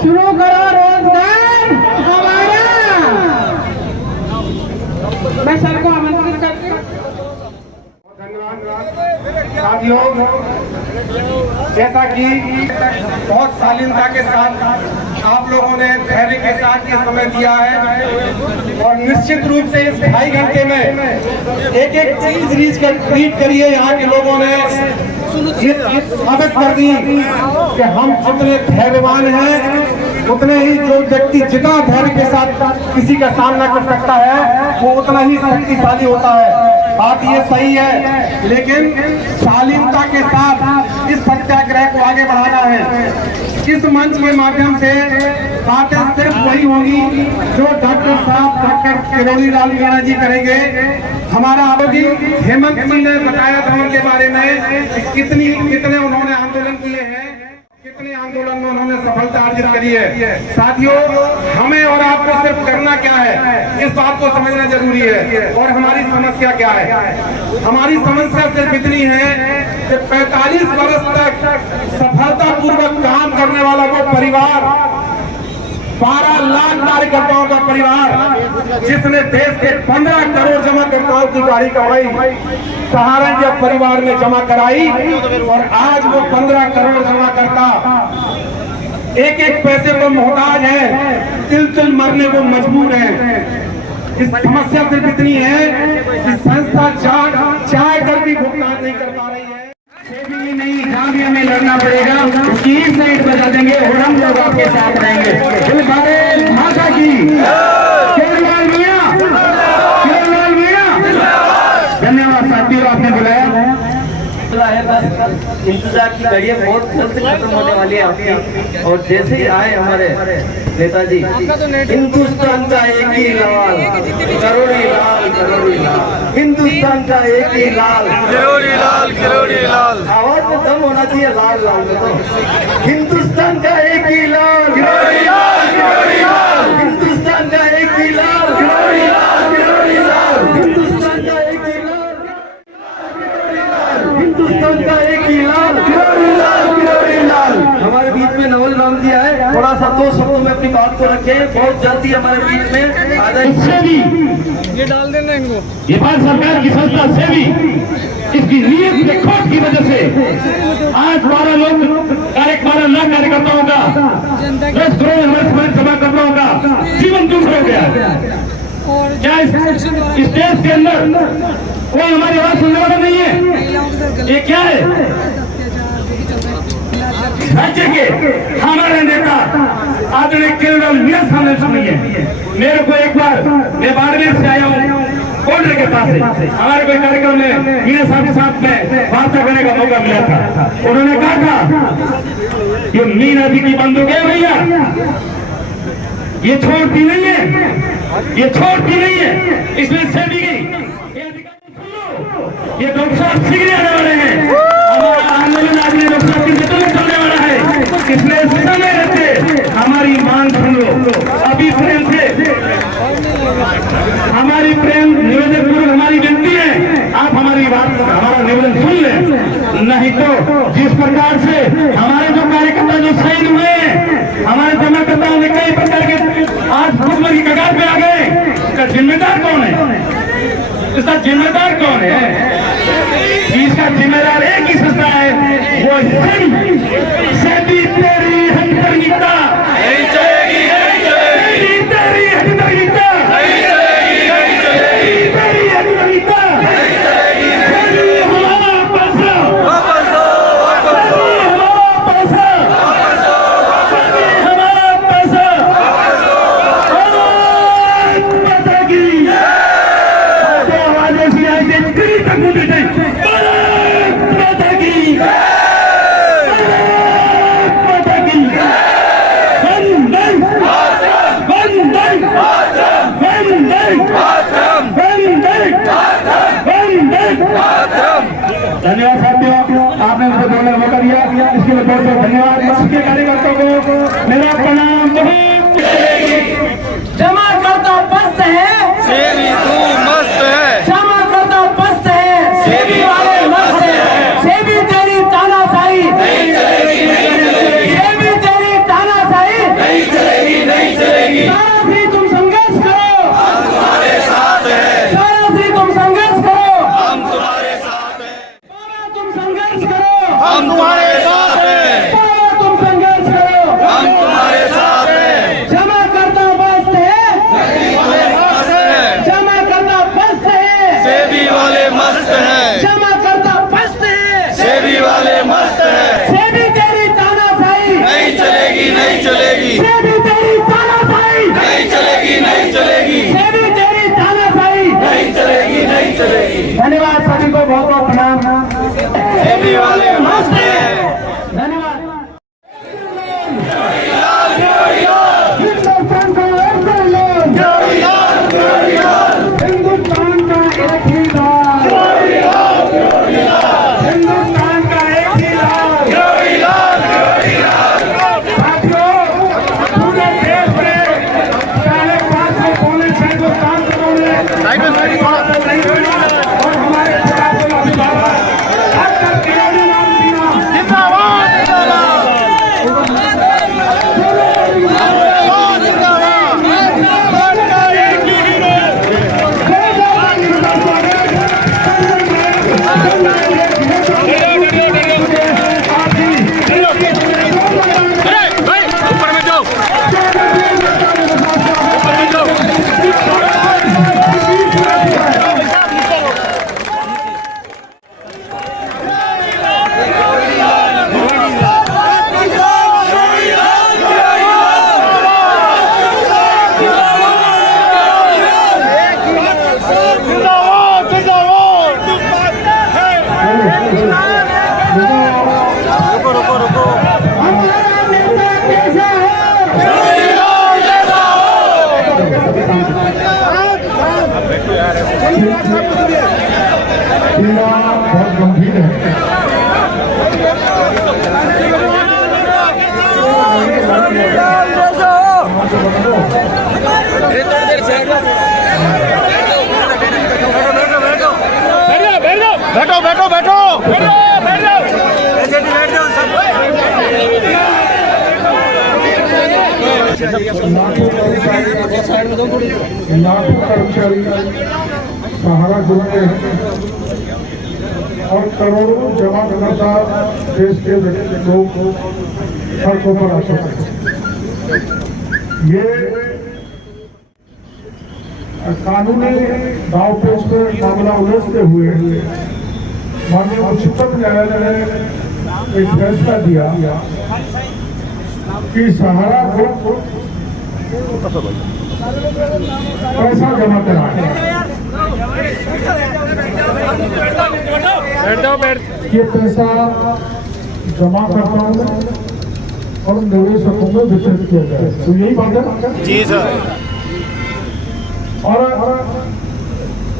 शुरू करो रोजगार हमारा। मैं सर को आमंत्रित करती हूँ। साथियों, जैसा कि बहुत शालीनता के साथ आप लोगों ने धैर्य के साथ ये समय दिया है और निश्चित रूप से इस 2.5 घंटे में एक एक चीज रीड करिए। यहाँ के लोगों ने ये साबित कर दी कि हम जितने धैर्यवान हैं, उतने ही जो व्यक्ति जितना धैर्य के साथ किसी का सामना कर सकता है, वो उतना ही शक्तिशाली होता है। बात ये सही है, लेकिन शालीनता के साथ इस सत्याग्रह को आगे बढ़ाना है। इस मंच के माध्यम से बातें सिर्फ वही होगी जो डॉक्टर साहब, डॉक्टर किरोड़ी लाल मीणा जी करेंगे। हमारा आरोगी हेमंत जी ने बताया था उनके बारे में कितने उन्होंने आंदोलन किए हैं, कितने आंदोलन में उन्होंने सफलता अर्जित करी है। साथियों, हमें और आपको सिर्फ करना क्या है, इस बात को समझना जरूरी है। और हमारी समस्या क्या है? हमारी समस्या सिर्फ इतनी है कि 45 वर्ष तक सफलतापूर्वक काम करने वाला वो परिवार, 12 लाख कार्यकर्ताओं का परिवार, जिसने देश के 15 करोड़ जमाकर्ताओं की गाड़ी कमाई, सहारा के परिवार ने जमा कराई। और आज वो 15 करोड़ जमाकर्ता एक एक पैसे को मोहताज है, तिल तिल मरने को मजबूर है। इस समस्या सिर्फ इतनी है कि संस्था चाय कर भी भुगतान नहीं कर पा रही है। सेविंग नहीं, जहाँ भी हमें लड़ना पड़ेगा उसकी ईट से ईट बजा देंगे और हम लोग आपके साथ रहेंगे। बोले भारत माता की, केजरीवाल भैया, केजरीवाल भैया। धन्यवाद साथियों, आपने बुलाया है, बस इंतजार की घड़ी है, बहुत जल्द खत्म होने वाली है आपकी। और जैसे ही आए हमारे नेताजी, हिंदुस्तान का एक ही लाल, करोड़ी लाल, करोड़ी लाल, हिंदुस्तान का एक ही लाल, किरोड़ी लाल, किरोड़ी लाल। आवाज में दम होना चाहिए लाल लाल में तो। हिंदुस्तान का एक ही लाल, किरोड़ी लाल, किरोड़ी लाल। हिंदुस्तान का एक ही लाल, किरोड़ी लाल, किरोड़ी लाल। हिंदुस्तान का एक ही लाल, हिंदुस्तान का एक ही लाल, किरोड़ी लाल, किरोड़ी लाल। हमारे बीच में नवल राम जी आए, थोड़ा सा 2 शब्दों में अपनी बात को रखें। बहुत जल्दी हमारे बीच में आ जाए। ये डाल देना इनको। ये भारत सरकार की संस्था से भी इसकी नीयत के खोट की वजह से आज 12 लाख कार्यकर्ताओं का 10 करोड़ इन्वेस्टमेंट समाकर्ताओं का जीवन दुख हो गया। क्या इस देश के अंदर कोई हमारी आवाज सुनने वाला नहीं है? ये क्या है? राज्य के हमारे नेता आदरणीय केजरीवाल मीरा सामने सुनिए। मेरे को एक बार, मैं बाड़मेर से आया हूँ कोल्डर के पास से, हमारे कोई कार्यक्रम में मीरा साहब के साथ में वार्ता करने का मौका मिला था। उन्होंने कहा था ये मीरा जी की बंदूक है भैया, ये छोड़ती नहीं है, ये छोड़ती नहीं है, इसमें से भी गई। ये डॉक्टर साहब सीखने आने वाले हैं, हमारा आंदोलन आज डॉक्टर साहब की जितने में चलने वाला है, इसलिए समय रहते हमारी मांग सुन लो। अभी प्रेम से हमारी प्रेम निवेदन पूर्वक हमारी विनती है, आप हमारी बात, हमारा निवेदन सुन लें। नहीं तो जिस प्रकार से हमारे जो कार्यकर्ता जो शहीद हुए हैं, हमारे जमाकर्ताओं ने कई प्रकार के आज भूखमरी की कगार पे आ गए, इसका जिम्मेदार कौन है? इसका जिम्मेदार कौन है? इसका जिम्मेदार एक ही संस्था है, वो सेबी। तेरी हंतरगीता नहीं चलेगी, नहीं चलेगी, तेरी हंतरगीता नहीं चलेगी, नहीं चलेगी, तेरी हंतरगीता नहीं चलेगी, नहीं चलेगी। हमारा पैसा वापस दो, वापस दो, हमारा पैसा, वापस दो, वापस दो, हमारा पैसा। वापस दो। भारत माता की आवाज ऐसी आई थी, दिल्ली तक गूंजी थी। भारत माता की, भारत माता की। वंदे वंदे वंदे वंदे वंदे। धन्यवाद साथियों, आपने मुझे बोलने का मौका दिया, इसके लिए बहुत बहुत धन्यवाद। इसके कार्यकर्ताओं को मेरा प्रणाम। जमा करता पस्त है, सेवी तू मस्त है, जमा करता पस्त है, सेबी वाले मस्त है, सेबी तेरी तानाशाही नहीं चलेगी, नहीं चलेगी, सेबी तेरी तानाशाही नहीं चलेगी, नहीं चलेगी। सारा भी तुम संघर्ष करो, हम तुम्हारे साथ हैं, सारा भी तुम संघर्ष करो, हम तुम्हारे साथ हैं, सारा तुम संघर्ष करो, हम तुम्हारे साथ हैं, सारा तुम संघर्ष करो। हम तुम्हारे साथ हैं। जमा करता पस्त है, मस्त है, जमा करता पस्त है, सेवी वाले मस्त हैं, जमा करता पस्त है, सेवी वाले मस्त हैं। सेबी तेरी तानाशाही नहीं चलेगी, नहीं चलेगी, सेबी तेरी तानाशाही नहीं चलेगी, नहीं चलेगी, सेबी तेरी तानाशाही। नहीं चलेगी, नहीं चलेगी। धन्यवाद सभी को, बहुत बहुत प्रणाम। सेवी वाले मस्त हैं। धन्यवाद। हिंदुस्तान का ऐसा लोग, हिंदुस्तान का एक ही लाल, हिंदुस्तान का एक ही लाल। साथियों, पूरे देश में 550 पौने 600 सांसदों ने और हमारे प्रधानमंत्री अभिभाषण डॉक्टर केजरीवाल मीना जिंदाबाद, पीड़ा बहुत गंभीर है। बैठो बैठो बैठो लाखों कर्मचारी सहारा ग्रुप के और करोड़ों जमा करता देश के लोग सड़कों पर आ सकते हैं। ये कानूनी दाव पेच पर मामला उलझते हुए माननीय उच्चतम न्यायालय ने एक फैसला दिया कि सहारा ग्रुप पैसा जमा कराए। ये पैसा जमा करता हूँ और निवेशकों में वितरित किया जाए। तो यही बात है जी सर। और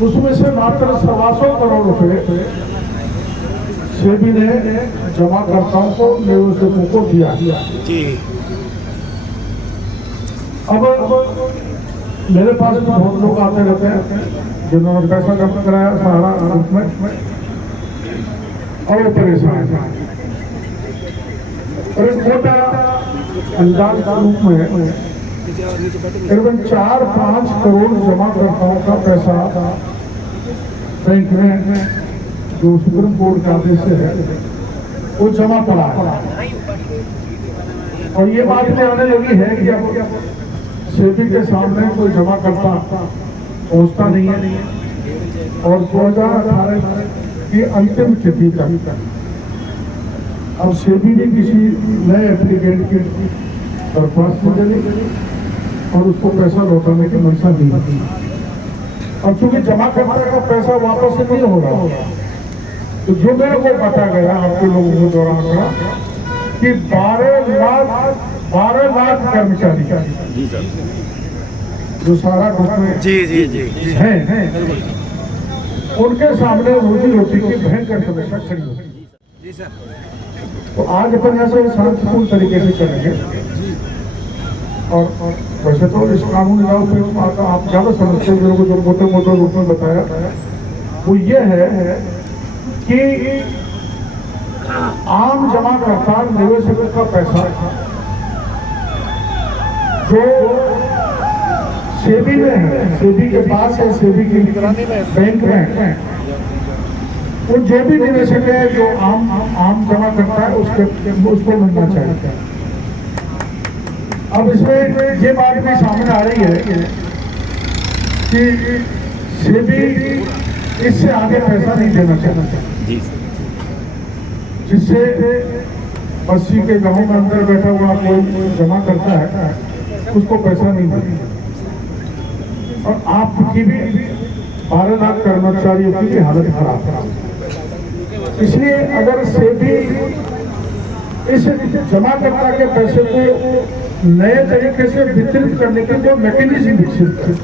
उसमें से मात्र 125 करोड़ रुपए सेबी ने जमाकर्ताओं को निवेशकों को दिया। जी अब मेरे पास बहुत लोग आते रहते हैं जिन्होंने पैसा जमा कराया सहारा ग्रुप में और वो परेशान है। और एक मोटा अंदाज के रूप में करीबन 4-5 करोड़ जमाकर्ताओं का पैसा बैंक में जो सुप्रीम कोर्ट के आदेश से है वो जमा पड़ा है। और ये बात में आने लगी है कि अब सेबी के सामने कोई जमा करता पहुंचता नहीं है और 2018 की अंतिम तिथि तक अब सेबी ने किसी नए एप्लीकेंट की दरख्वास्त देनी और उसको पैसा लौटाने की मंशा दी। और चूंकि जमा करने का पैसा वापस नहीं होगा तो जो मेरे को पता गया आपके लोगों के दौरान कि 12 लाख कर्मचारी जो सारा ग्रुप में जी जी जी हैं उनके सामने रोजी रोटी की भयंकर समस्या खड़ी होगी। तो आज अपन ऐसे शांतिपूर्ण तरीके से करेंगे। और वैसे तो इस कानून लाभ पे आप ज्यादा समझते हैं, मेरे को जो मोटे मोटे रूप में बताया वो ये है कि आम जमाकर्ता निवेशकों का पैसा जो सेबी में है, सेबी के पास है, सेबी की निगरानी में बैंक में वो जो भी निवेशक है जो आम जमा करता है उसको मिलना चाहिए। अब इसमें ये बात भी सामने आ रही है कि सेबी इससे आगे पैसा नहीं देना चाहता, जिससे बस्ती के गांव में अंदर बैठा हुआ कोई जमा करता है उसको पैसा नहीं मिलता। और आपकी भी 12 लाख कर्मचारियों की भी हालत खराब है। इसलिए अगर सेबी इस जमाकर्ता के पैसे को नए तरीके से वितरित करने के जो मैकेनिज्म विकसित करे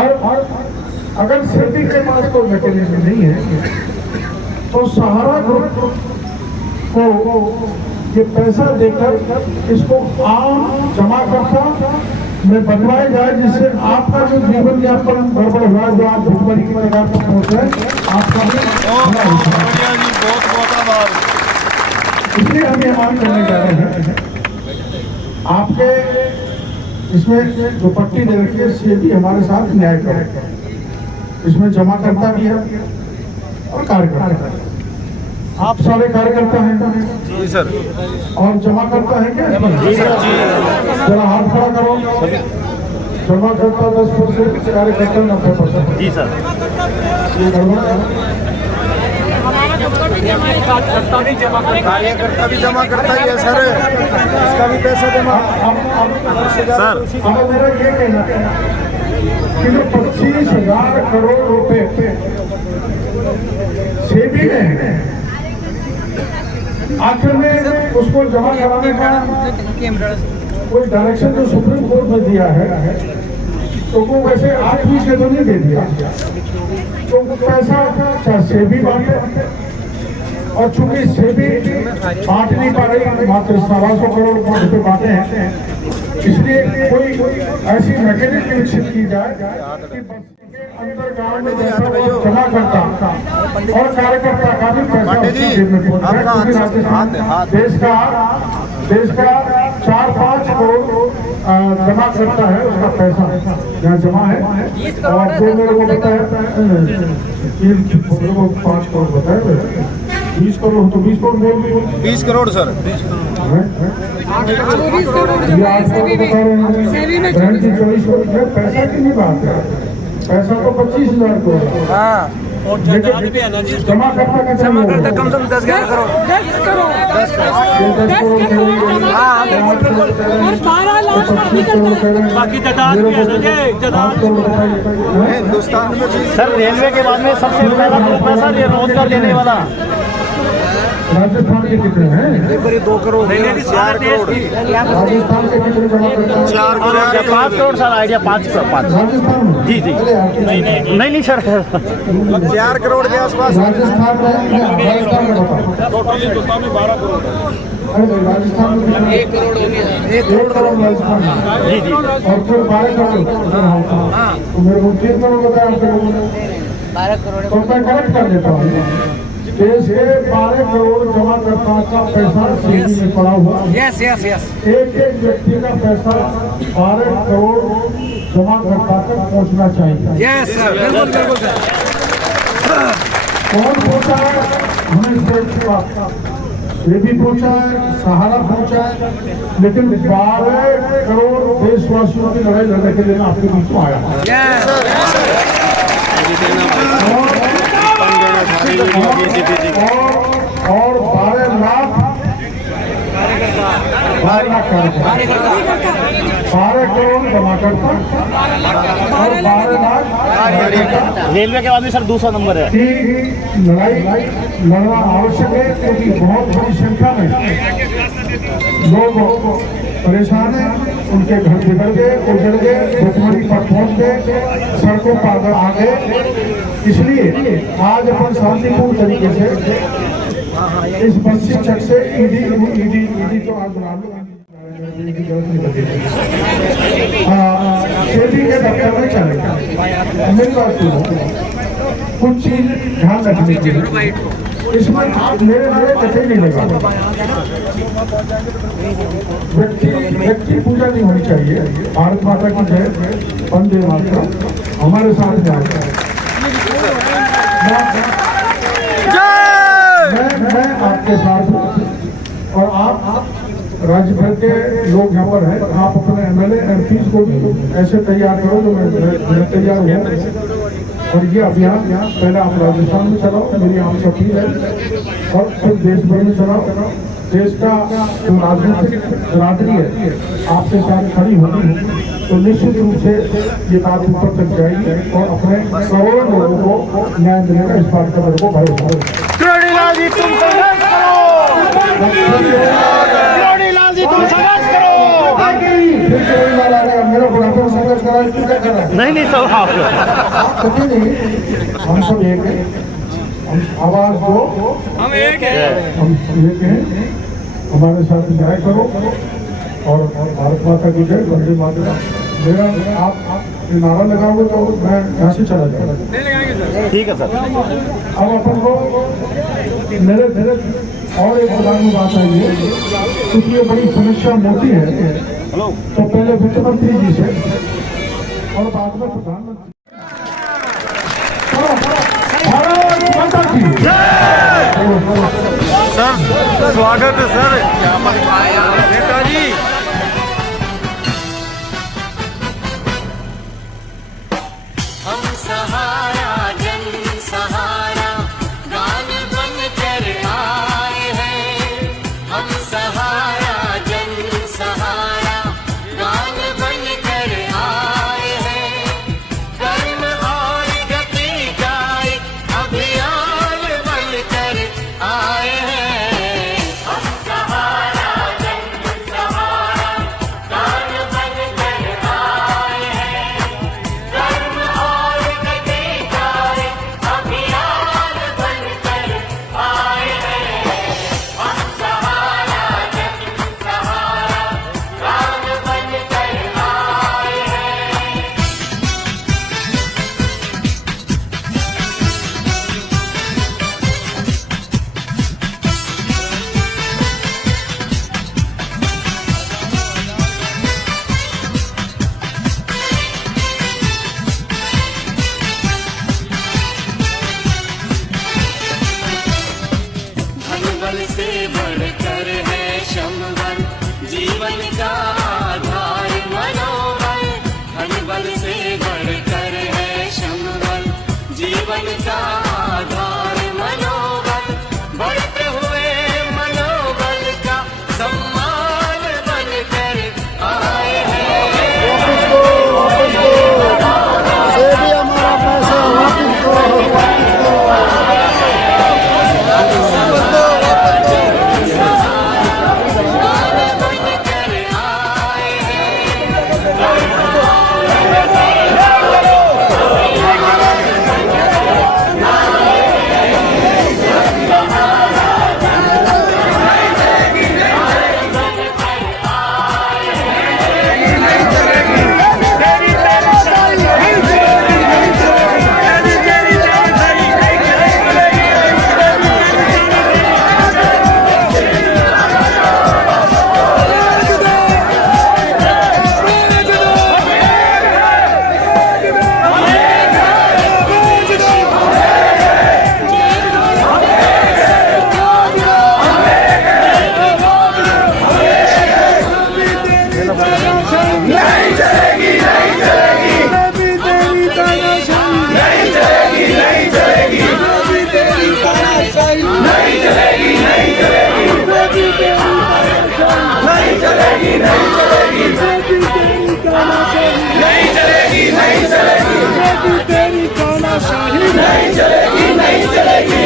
और अगर सेबी के पास कोई मैकेनिज्म नहीं है तो सहारा ग्रुप को ये पैसा देकर इसको आम जमाकर्ता में बनवाया जाए, जिससे आपका जो जीवन यापन गड़बड़ हुआ जो आप भुखमरी की प्रकार पर पहुंच रहे आपका भी बहुत बहुत आभार। इसलिए हम ये मांग करने जा रहे हैं आपके इसमें जो पट्टी दे रखी है सेबी हमारे साथ न्याय करे। इसमें जमा करता भी है और कार्यकर्ता है। आप सारे कार्यकर्ता हैं जी सर। और जमा करता है क्या? जरा हाथ खड़ा करो। जमा करता 10%, कार्यकर्ता 90%। जी सर। ये गड़बड़ है। कार्यकर्ता भी जमा करता ही है सर, इसका भी पैसा जमा। सर अब मेरा ये कहना है कि जो 25,000 करोड़ रुपए सेबी ने आखिर में उसको जमा कराने का कोई डायरेक्शन जो सुप्रीम कोर्ट ने दिया है तो वो वैसे 8 फीस के तो नहीं दे दिया, तो वो पैसा से भी बांटे, और चूंकि से भी बांट नहीं पा रही, मात्र 125 करोड़ रुपए बांटे हैं, इसलिए कोई ऐसी मैकेनिज्म विकसित की जाए कि बस के अंदर गाँव में जमा करता और कार्यकर्ता का भी पैसा जेब में पहुंच जाए, क्योंकि राजस्थान देश का 4-5 करोड़ जमा करता है, उसका पैसा यहाँ जमा है। और जो मेरे को बताया 5 करोड़ बताया, 20 करोड़ तो 20 करोड़ बोल दी, 20 करोड़ सर, ये 8 करोड़ बता रहे हैं, 24 करोड़ पैसा की नहीं बात है, पैसा तो 25,000 करोड़ जमा करता कम से कम 10-11 करोड़, 10 करोड़ और 12 लाख बाकी हिंदुस्तान में सर रेलवे के बाद में सबसे ज्यादा पैसा रोजगार देने वाला राजस्थान के कितने हैं? 2 करोड़ 4 करोड़ राजस्थान के कितने जमा करता है? 4 करोड़ 5 करोड़ सर, आइडिया 5 राजस्थान में? जी नहीं सर 4 करोड़ के आसपास राजस्थान में बताओ, अरे राजस्थान में 1 करोड़ राजस्थान में, जी और फिर 12 करोड़ तो मेरे को 3 करोड़ बताया आपके लोगों ने, 12 करोड़ तो मैं करेक्ट कर देता हूँ। देश के 12 करोड़ जमा करता का पैसा सेवी में पड़ा हुआ, एक व्यक्ति का पैसा 12 करोड़ जमा करता तक पहुँचना चाहिए। कौन पहुँचा है? हमें ये भी पहुँचा है, सहारा पहुँचा है, लेकिन 12 करोड़ देशवासियों की लड़ाई लड़ने के लिए आपके बीच में आया और 12 लाख 12 करोड़ जमा करता और 12 लाख रेलवे के बाद में सर दूसरा नंबर है। लड़ाई लड़ना आवश्यक है, क्योंकि बहुत बड़ी संख्या में लोग परेशान है, उनके घर बिगड़ गए, उजड़ गए, भुखमरी पर पहुंच गए, सड़कों पर आ गए। इसलिए आज अपन शांतिपूर्ण तरीके से इस बस्ती चक से ईडी तो आज बना लो, सेठी के दफ्तर में चलेगा। मेरी बात सुनो, कुछ चीज ध्यान रखने के लिए, इसमें आप मेरे कथे नहीं लगा, व्यक्ति पूजा नहीं होनी चाहिए। भारत माता की जय, वंदे मातरम हमारे साथ में मैं आपके साथ हूँ, और आप राज्य भर के लोग यहाँ पर हैं, आप अपने MLA MPs को भी ऐसे तैयार करो जो मैं तैयार हूँ। और ये अभियान पहले आप राजस्थान में चलाओ, मेरी आपसे अपील है, और फिर देश भर में चलाओ। देश का जो राजनीतिक बिरादरी है आपसे साथ खड़ी होगी, तो निश्चित रूप से ये बात ऊपर तक जाएगी और अपने करोड़ों लोगों को न्याय मिलेगा, इस बात का मेरे को भरोसा है। मेरा बुढ़ापा संघर्ष करा, तू क्या कर रहा है? नहीं सब आप कभी नहीं, हम सब एक है, हम आवाज दो, हम एक है, हम एक हैं, हमारे साथ न्याय करो और भारत माता की जय, वंदे मातरम। मेरा आप नारा लगाओगे तो मैं यहाँ से चला जाऊँगा। ठीक है सर। अब अपन को मेरे और एक प्रधान बात आई है, क्योंकि ये बड़ी समस्या मोटी है, तो पहले वित्त मंत्री जी से और बाद में प्रधानमंत्री। भारत माता की सर स्वागत है सर नेताजी। हम सहारा जन सहारा गान बन कर आए हैं, हम सहारा जन सहारा गान बन कर आए हैं, कर्म और गति का एक अभियान बन कर आए हैं। हम सहारा जन चलेगी नहीं चलेगी नहीं चलेगी नहीं चलेगी तेरी तानाशाही नहीं चलेगी नहीं चलेगी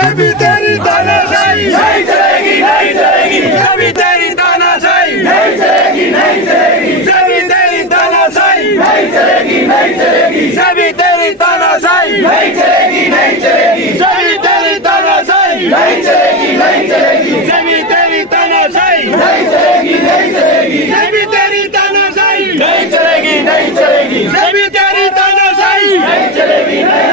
सभी तेरी तानाशाही नहीं चलेगी नहीं चलेगी सभी तेरी तानाशाही नहीं चलेगी नहीं चलेगी सभी तेरी तानाशाही नहीं चलेगी नहीं चलेगी सभी तेरी तानाशाही नहीं चलेगी नहीं चलेगी सभी तेरी तानाशाही नहीं चलेगी नहीं चलेगी सभी तेरी तानाशाही नहीं चलेगी नहीं चलेगी सभी तेरी तानाशाही नहीं चलेगी नहीं चलेगी सभी तेरी तानाशाही नहीं चलेगी नहीं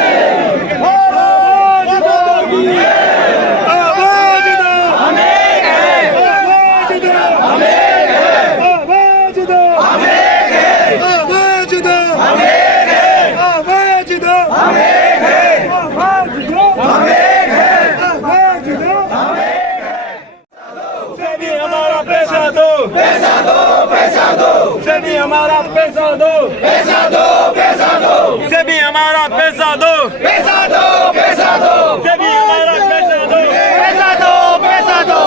सभी हमारा पैसा दो पैसा दो पैसा दो सभी हमारा पैसा दो पैसा दो पैसा दो सभी हमारा पैसा दो पैसा दो पैसा दो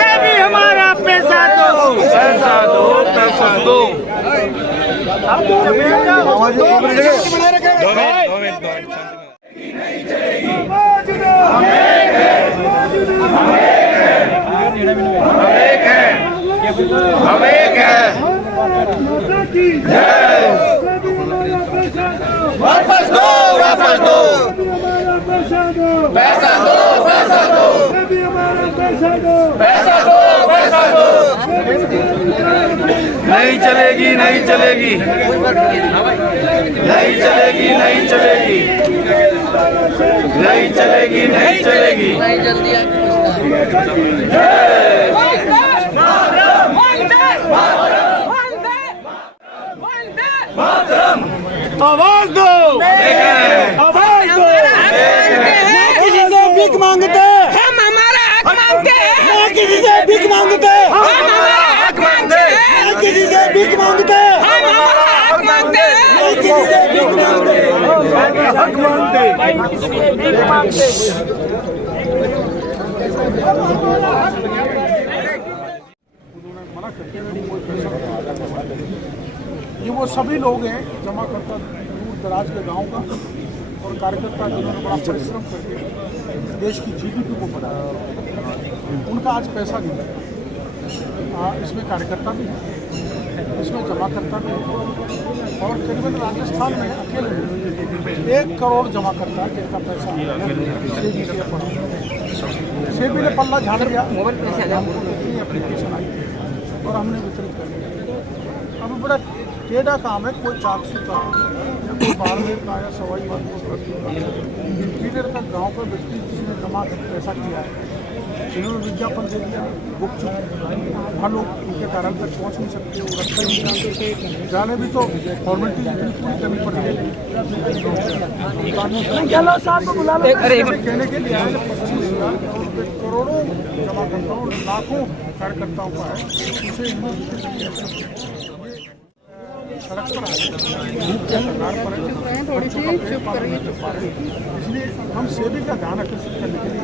सभी हमारा पैसा दो पैसा दो पैसा दो नहीं चलेगी हम एक है वापस दो वापस दो पैसा दो पैसा दो पैसा दो पैसा दो नहीं चलेगी नहीं चलेगी नहीं चलेगी नहीं चलेगी नहीं चलेगी नहीं चलेगी आवाज दो आवाज दो किसी से भीख मांगते हम हमारा हक मांगते हैं किसी से भीख मांगते हम हमारा हक मांगते हैं किसी से भीख मांगते हम हमारा हक मांगते हैं किसी से भीख मांगते हक मांगते भीख मांगते ये वो सभी लोग हैं जमाकर्ता दूर दराज के गांव का और कार्यकर्ता जिन्होंने बड़ा परिश्रम करके देश की जीडीपी को बढ़ाया उनका आज पैसा नहीं लगा। इसमें कार्यकर्ता भी है इसमें जमाकर्ता भी है और करीबन राजस्थान में अकेले 1 करोड़ जमाकर्ता जिनका पैसा सेबी के पड़ा सेबी ने पल्ला झाड़ दिया हमको इतनी एप्लीकेशन आई और हमने वितरित कर दिया। अब बड़ा टेढ़ा काम है कोई चाकसू का या कोई बाड़मेर का या सवाई माधोपुर का इंटीरियर का गांव का व्यक्ति जिसने जमा कर पैसा किया है इन्होंने विज्ञापन दे दिया बुक चुके वहाँ लोग उनके कारण तक पहुँच नहीं सकते वो रास्ते नहीं जानते जाने भी तो फॉर्मेलिटी इतनी पूरी करनी पड़ेगी कहने के लिए आए 25,000 करोड़ों जमाकर्ताओं लाखों कार्यकर्ताओं का है उसे सड़क पर सरकार पर इसलिए हम सेबी का ध्यान आकर्षित करने के लिए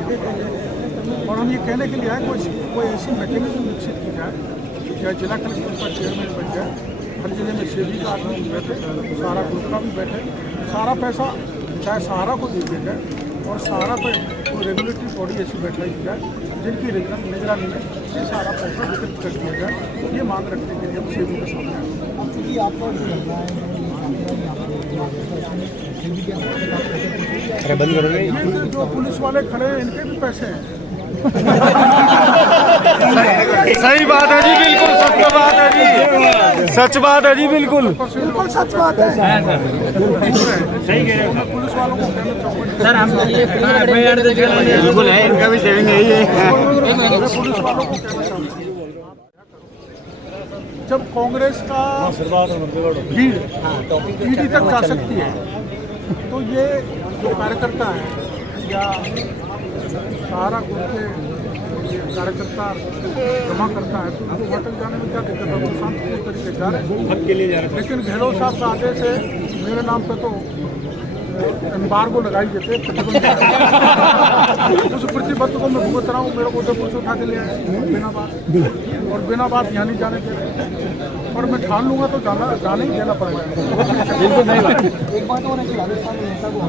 और हम ये कहने के लिए आए कोई ऐसी मैकेनिज्म विकसित की जाए, चाहे जिला कलेक्टर का चेयरमैन बन जाए, हर जिले में सेवी का आदमी बैठे, सहारा ग्रुप का भी बैठे, सारा पैसा चाहे सहारा को दे दिया जाए और सहारा पर कोई रेगुलेटरी बॉडी ऐसी बैठाई जाए जिनकी निगरानी में ये सारा पैसा वितरित कर दिया जाए। ये मांग रखने के लिए हम सेवी के सामने आए। जो पुलिस वाले खड़े हैं इनके भी पैसे हैं। सही बात है जी, बिल्कुल सत्य बात है जी, सच बात है जी, बिल्कुल बिल्कुल सच बात है। सही कह रहे हो। मैं पुलिस वालों को कहना चाहूँगा सर हम बिल्कुल है, इनका भी सेविंग यही है। पुलिस वालों को कहना चाहूँगा जब कांग्रेस का भीड़ ईडी तक जा सकती है तो ये जो कार्यकर्ता है या सहारा ग्रुप के कार्यकर्ता जमा करता है तो उनको होटल जाने में क्या दिक्कत है, वो शांतिपूर्ण तरीके जा रहे हैं, लेकिन गहलोत साहब के आदेश से मेरे नाम पे तो एम्बार्गो लगाई देते, उस प्रतिबद्ध को मैं भुगत रहा हूँ। मेरे को उदयपुर से उठा के ले आए बिना बात, और बिना बात यहाँ नहीं जाने देते, और मैं ठान लूँगा तो जाने ही देना पड़ेगा। बिल्कुल नहीं बात। एक बात और है कि राजस्थान नेता को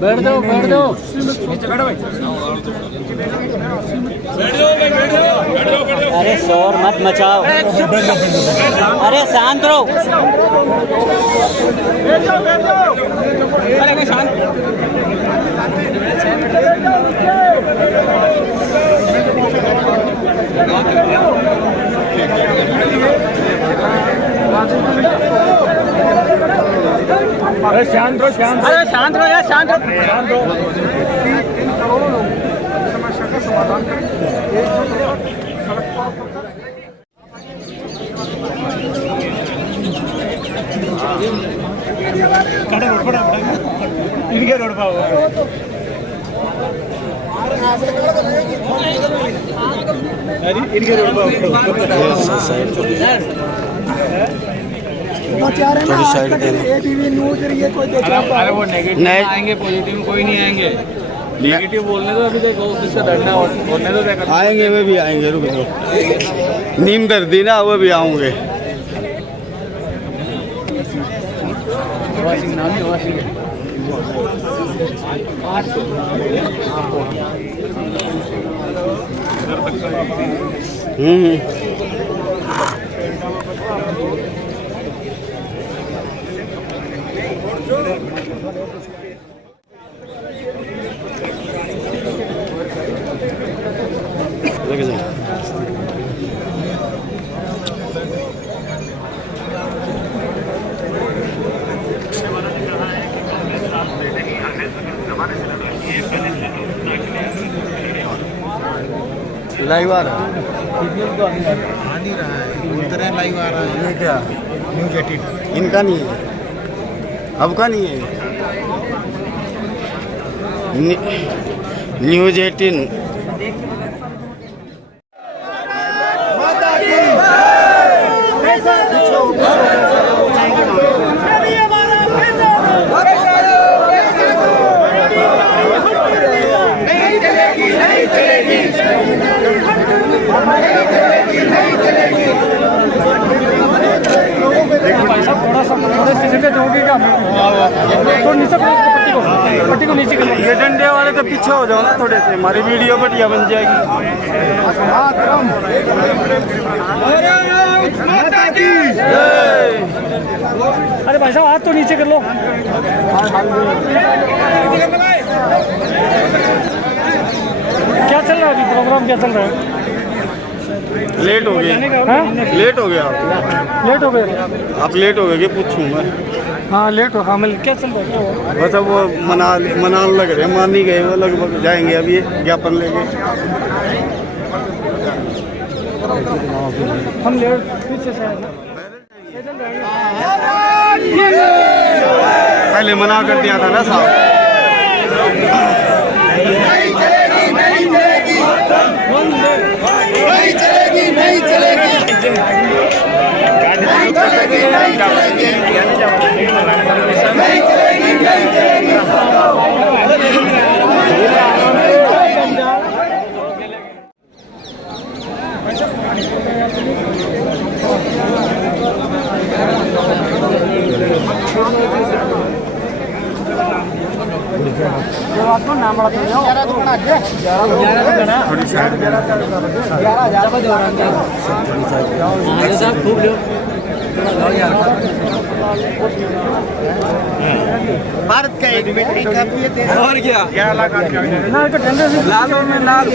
बैठ जाओ अरे शोर मत मचाओ, अरे शांत रहो। अरे शांत अरे शांत रहो, अरे शांत रहो यार, शांत रहो। इन करोड़ों लोग समस्या का समाधान करें। इनके रोड पर थोड़ी साइड दे एटीवी न्यूज़ ये कोई देख रहा है। अरे वो नेगेटिव आएंगे, पॉजिटिव कोई नहीं आएंगे। नेगेटिव बोलने दो, अभी देखो ऑफिस से बैठना बोलने दो, आएंगे, वे भी आएंगे, रुक दो। नीम दर्दी ना, वो भी आऊँगे। लाइव आ रहा है, आ नहीं रहा है, उतरे लाइव आ रहा है। ये क्या न्यूज़ 18 इनका नहीं है, अब का नहीं है। न्यूज़ 18 पट्टी को नीचे कर। ये डंडे वाले तो पीछे हो जाओ ना थोड़े से, हमारी वीडियो बढ़िया बन जाएगी। अरे भाई साहब हाथ तो नीचे कर लो। क्या चल रहा है अभी प्रोग्राम, क्या चल रहा है? लेट हो गए, लेट हो गया आप, लेट हो गए आप लेट हो गए कि पूछूं मैं? हाँ लेट हो। हाँ मैं क्या चल रहा है? बस अब वो मनाने लग रहे, मान नहीं गए, वो लगभग जाएंगे अभी ज्ञापन लेके। हम लेट पीछे से पहले मना कर दिया था ना साहब। नहीं चलेगी, नहीं चलेगी, नहीं चलेगी, नहीं चलेगी, नहीं चलेगी, नहीं चलेगी, नहीं चलेगी, नहीं चलेगी। भारत का एक बैटरी काफी है और क्या 11 लाख लालों में लाल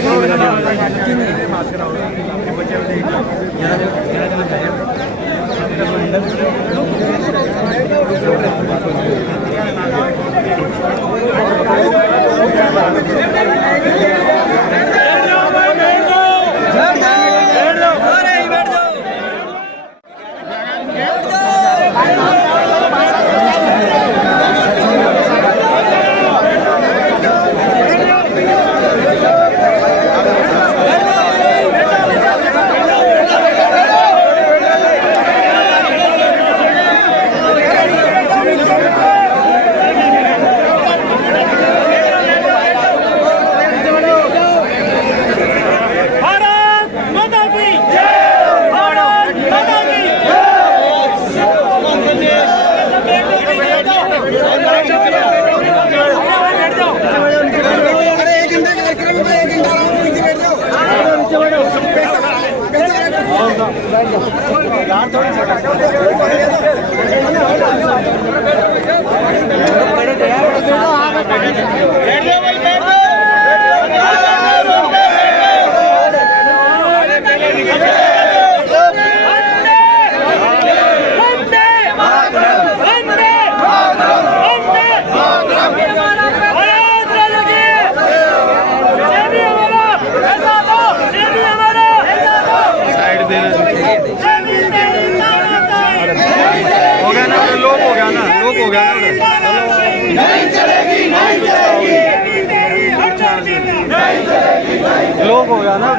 लोग हो गया ना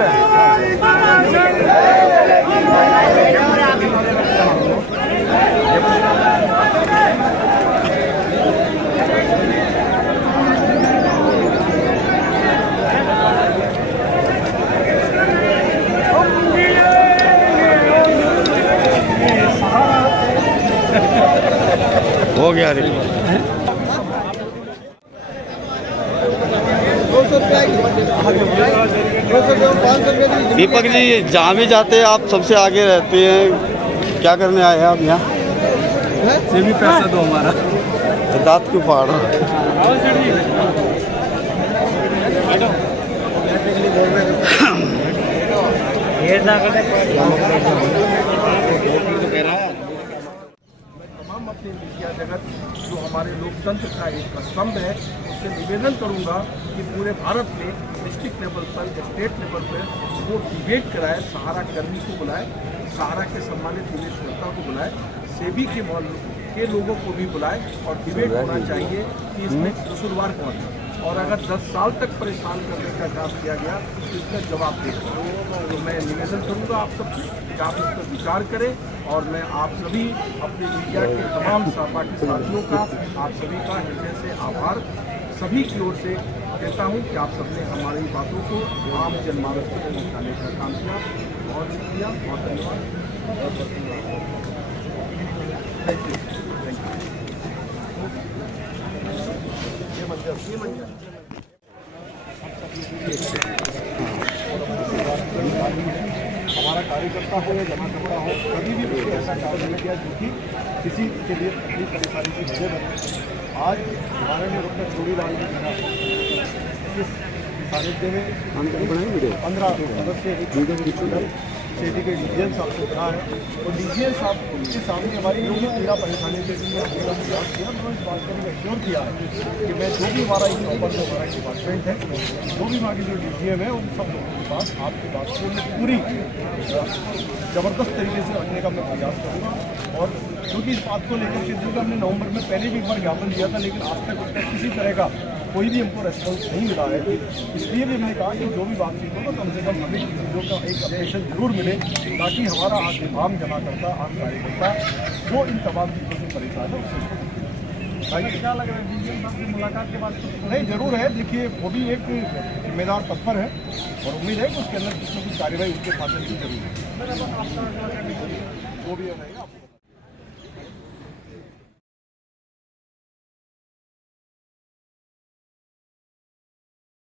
हो गया रे दीपक जी, जहाँ भी जाते हैं आप सबसे आगे रहते हैं, क्या करने आए हैं आप यहाँ? से भी पैसा दो हमारा। दांत क्यों फाड़ रहा है? तमाम अपने मीडिया जगत जो हमारे लोकतंत्र का एक स्तंभ है, उससे निवेदन करूंगा कि पूरे भारत में डिस्ट्रिक्ट लेवल पर, स्टेट लेवल पर वो डिबेट कराए, सहारा कर्मी को बुलाए, सहारा के सम्मानित दिनेश मेहता को बुलाए, सेबी के मॉल के लोगों को भी बुलाए और डिबेट होना चाहिए कि इसमें कसूरवार कौन है, और अगर 10 साल तक परेशान करने का काम किया गया तो इसका जवाब देगा। तो मैं निवेदन करूंगा आप सबसे कि आप इस पर विचार करें, और मैं आप सभी अपने मीडिया के तमाम सहपाठी साथियों का, आप सभी का हृदय से आभार सभी की ओर से कहता हूं कि आप सबने हमारी बातों को आम जनमानस तक पहुँचाने का काम किया। बहुत शुक्रिया, बहुत धन्यवाद। Thank you. हमारा कार्यकर्ता हो या जमा करता हो, कभी भी मुझे ऐसा काम नहीं किया जो कि किसी के लिए तकलीफ परेशानी की वजह बने। आज हमारे ने डॉक्टर चूड़ीलाल जी बिना इस सानिध्य में 15 सदस्य सेबी के डीजीएन साहब को बना है, और डीजीएन साहब के सामने हमारी जो भी पीड़ा परेशानी के लिए हमने प्रयास किया, तो इस बात को एश्योर किया है कि मैं जो भी हमारा इस ऊपर जो हमारा डिपार्टमेंट है, जो भी हमारी जो डीजीएम है, उन सब लोगों के पास आपकी बात को मैं पूरी ज़बरदस्त तरीके से रखने का मैं प्रयास करूँगा। और क्योंकि इस बात को लेकर के जो हमने नवंबर में पहले भी एक बार ज्ञापन दिया था, लेकिन आज तक उसका किसी तरह का कोई भी हमको रेस्पॉन्स नहीं मिला है, इसलिए भी मैंने कहा कि जो भी बातचीत हो तो कम से कम हमें चीज़ों का एक अपडेशन जरूर मिले, ताकि हमारा आज तमाम जमा करता, आम कार्यकर्ता जो इन तमाम चीज़ों से परेशान है उससे क्या लग रहा है मुलाकात के बाद? नहीं, जरूर है। देखिए, वो भी एक जिम्मेदार तत्पर है और उम्मीद है कि उसके अंदर कुछ न कुछ कार्रवाई उसके खाते की जरूर है, वो भी रहेगा।